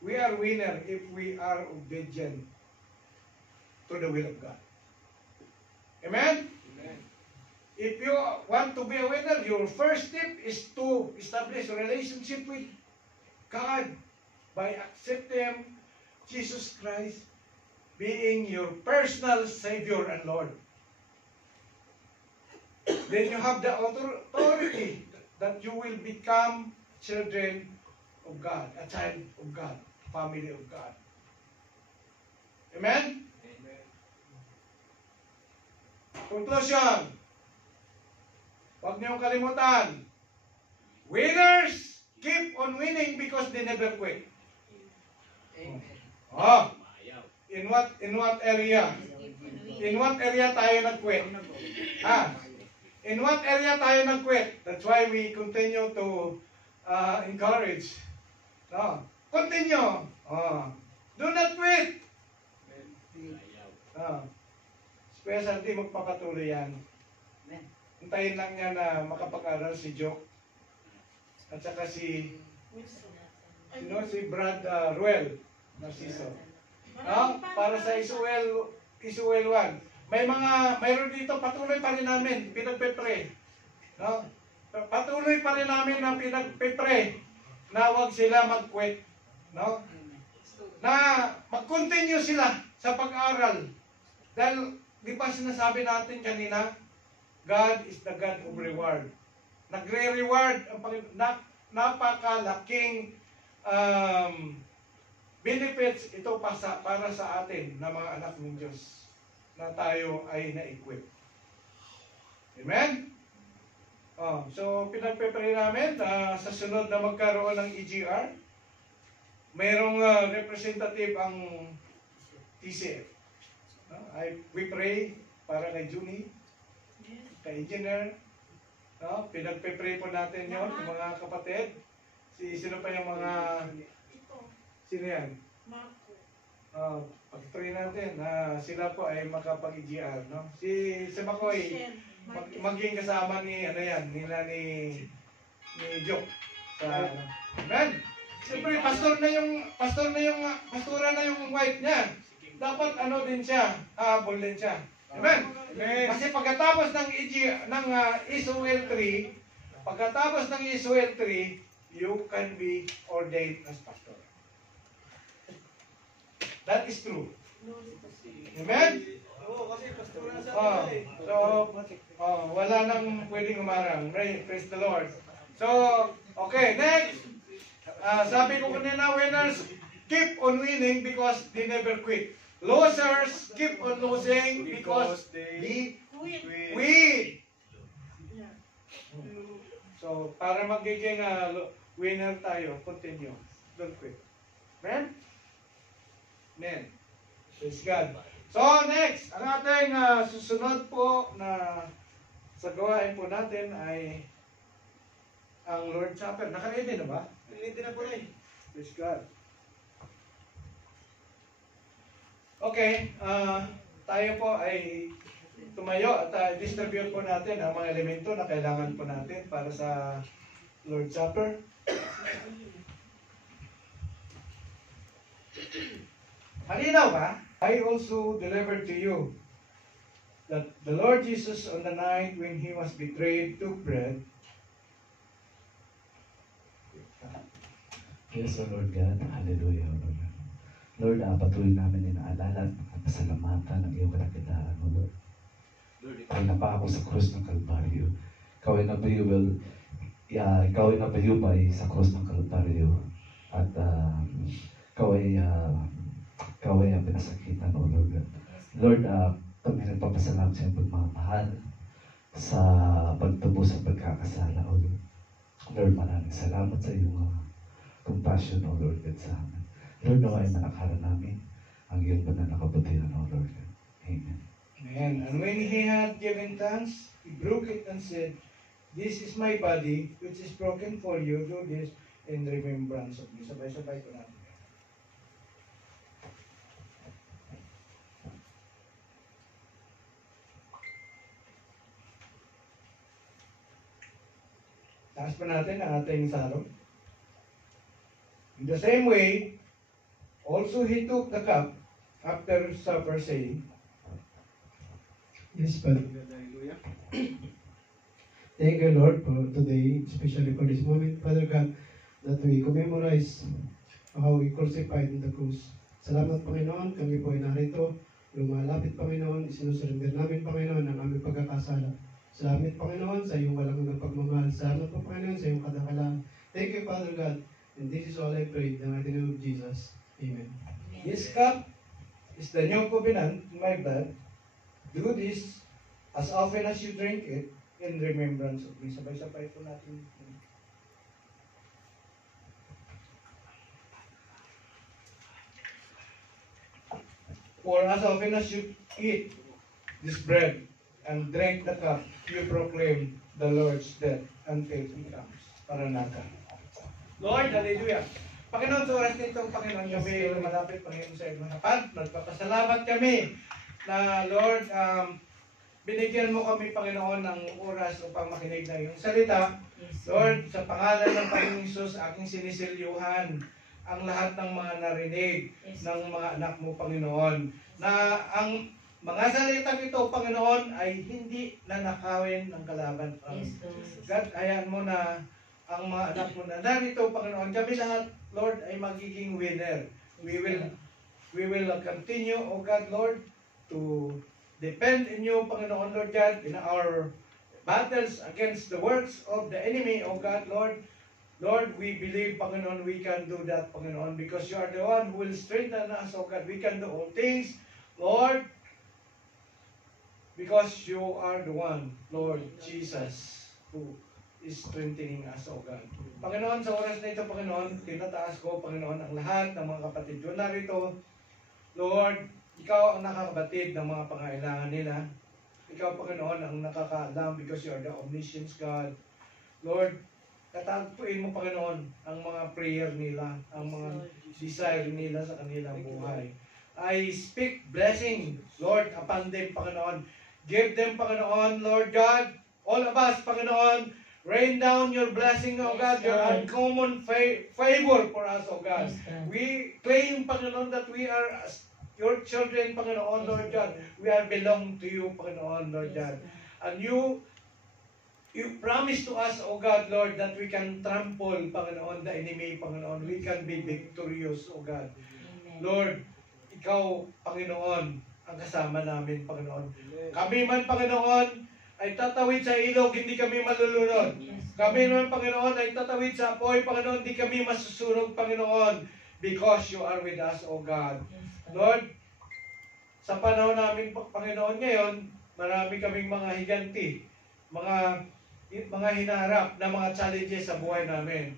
We are winner if we are obedient to the will of God. Amen? Amen. If you want to be a winner, your first step is to establish a relationship with God by accepting Jesus Christ being your personal Savior and Lord. Then you have the authority that you will become children of God, a child of God, family of God. Amen? Amen. Conclusion. Huwag niyong kalimutan. Winners keep on winning because they never quit. Amen. Oh, in what area? In what area tayo nag-quit? In what area tayo nag-quit? That's why we continue to encourage. No. Continue. Do not quit. Specialty, magpapatuloy yan. Hintayin lang niya na makapag-aral si Joke. At saka si Brad Ruel Narciso. No? Para sa Isuel 1. Mayroon dito, patuloy pa rin namin, pinagpe-pray. No? Patuloy pa rin namin na pinagpe-pray na huwag sila mag-quit. No? Na mag-continue sila sa pag-aaral. Dahil, di ba sinasabi natin kanina, God is the God of reward. Nagre-reward ang napakalaking benefits ito para sa atin na mga anak ng Diyos na tayo ay na-equip. Amen? So, pinagpe-pray namin sa sunod na magkaroon ng EGR, mayroong representative ang TCF. We pray para kay Junie, kay Engineer. Pinagpe-pray po natin yon mga kapatid. Sino pa yung mga... Sino yan? Marco. Pag-pray natin na sila po ay makapag-EGR. No? Si Makoy, maging kasama ni Joke sa Amen. Siyempre pastora na yung wife niya. Dapat din siya, habol din siya. Amen. Amen. Kasi pagkatapos ng Isuel 3, you can be ordained as pastor. That is true. Amen. Oo, kasi pastor na sa atin. Wala nang pwedeng umarang. Praise the Lord. So, okay, next. Sabi ko kanina, winners keep on winning because they never quit. Losers keep on losing because they quit. So, para magiging winner tayo, continue. Don't quit. Amen? Amen. Praise God. So, next, ang ating susunod po na sa gawain po natin ay ang Lord's Supper. Naka-ready na ba? Hindi na po rin. Praise God. Okay, tayo po ay tumayo at distribute po natin ang mga elemento na kailangan po natin para sa Lord's Supper. Halinaw ba? I also delivered to you that the Lord Jesus on the night when He was betrayed took bread. Yes, O Lord God. Hallelujah, O Lord. Lord, patuloy namin inaalala at pasalamatan ng iyong kadakitaan, O Lord. Lord, ikaw na pa ako sa krus ng Kalbaryo. Ikaw ay nabayubay sa krus ng Kalbaryo. At ikaw ay pinasakitan, O Lord. Lord, kami nagpapasalamat sa iyong pagmamahal sa pagtubos sa pagkakasala, O Lord. Lord, maraming salamat sa iyong compassion, O Lord, God, sa amin. Lord, naway manakaran namin ang iyong banal na kabutihan, O Lord. Amen. Amen. And when he had given thanks, he broke it and said, "This is my body, which is broken for you. Do this in remembrance of me." Sabay-sabay ko natin. Taas pa natin ang ating sarong. In the same way, also he took the cup after supper, saying, Yes, Father God, hallelujah. Thank you, Lord, for today, especially for this moment, Father God, that we commemorate how we crucified in the cross. Salamat, Panginoon, kami po ay narito. Lumalapit, Panginoon, isinusurrender namin, Panginoon, ang aming pagkakasala. Salamat, Panginoon, sa iyong walang hanggang pagmamahal. Salamat po, Panginoon, sa iyong kadakalan. Thank you, Father God. And this is all I pray in the mighty name of Jesus. Amen. "This cup is the new covenant in my blood. Do this as often as you drink it in remembrance of me." Sabay-sabay po natin. "For as often as you eat this bread and drink the cup, you proclaim the Lord's death until He comes." Maranatha. Lord, hallelujah. Panginoon, sa oras nito, Panginoon, kami malapit, Panginoon, sa iyong harapan. Nagpapasalamat kami na, Lord, binigyan mo kami, Panginoon, ng oras upang makinig na iyong salita. Lord, sa pangalan ng Panginoong Hesus, aking sinisilyuhan ang lahat ng mga narinig ng mga anak mo, Panginoon, na ang mga salitang ito, Panginoon, ay hindi nanakawin ng kalaban. God, hayaan mo na ang mga anak mo na narito, Panginoon, kami lahat, Lord, ay magiging winner. We will continue, O God, Lord, to depend in you, Panginoon, Lord God, in our battles against the works of the enemy, O God, Lord. Lord, we believe, Panginoon, we can do that, Panginoon, because you are the one who will strengthen us, O God. We can do all things, Lord, because you are the one, Lord Jesus, who is strengthening us, O God. Panginoon, sa oras na ito, Panginoon, tinataas ko, Panginoon, ang lahat ng mga kapatid ko narito. Lord, ikaw ang nakakabatid ng mga pangailangan nila. Ikaw, Panginoon, ang nakakaalam because you are the omniscient God. Lord, katagpuin mo, Panginoon, ang mga prayer nila, ang mga desire nila sa kanilang buhay. I speak blessing, Lord, upon them, Panginoon. Give them, Panginoon, Lord God, all of us, Panginoon, rain down your blessing, O God, your uncommon favor for us, O God. We claim, Panginoon, that we are your children, Panginoon, Lord God. We are belong to you, Panginoon, Lord God. And you promise to us, O God, Lord, that we can trample, Panginoon, the enemy, Panginoon. We can be victorious, O God. Lord, ikaw, Panginoon, ang kasama namin, Panginoon. Kami man, Panginoon, ay tatawid sa ilog, hindi kami malulunod. Kami man, Panginoon, ay tatawid sa apoy, Panginoon, hindi kami masusunog, Panginoon, because you are with us, O God. Lord, sa panahon namin, Panginoon, ngayon, marami kaming mga higanti, mga hinaharap na mga challenges sa buhay namin.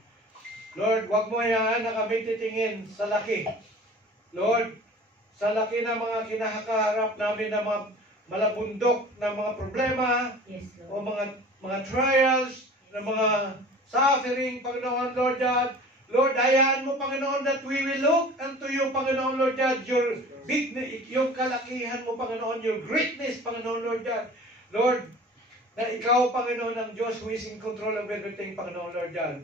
Lord, huwag mo hayaan na kami titingin sa laki. Lord, sa laki na mga kinakaharap namin na mga malabundok na mga problema, o mga trials, na mga suffering, Panginoon, Lord God. Lord, hayaan mo, Panginoon, that we will look unto you, Panginoon, Lord God, your bigness, yung kalakihan mo, Panginoon, your greatness, Panginoon, Lord God. Lord, na ikaw, Panginoon, ang Diyos who is in control of everything, Panginoon, Lord God.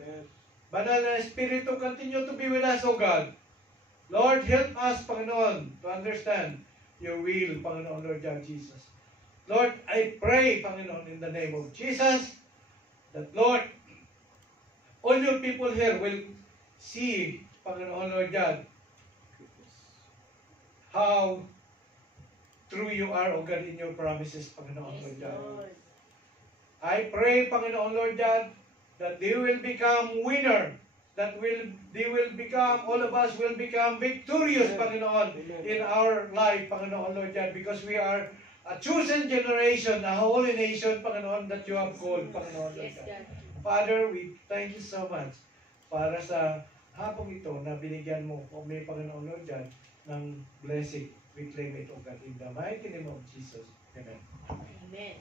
Banal na Espiritu, continue to be with us, O God. Lord, help us, Panginoon, to understand your will, Panginoon, Lord God Jesus. Lord, I pray, Panginoon, in the name of Jesus, that, Lord, all your people here will see, Panginoon, Lord God, how true you are, O God, in your promises, Panginoon, Lord God. I pray, Panginoon, Lord God, that they will become winner, they will become, all of us will become victorious, Panginoon, in our life, Panginoon, Lord God, because we are a chosen generation, a holy nation, Panginoon, that you have called, Panginoon, Lord God. Father, we thank you so much para sa hapong ito na binigyan mo o may, Panginoon, Lord God, ng blessing. We claim it, O God, in the mighty name of Jesus. Amen. Amen.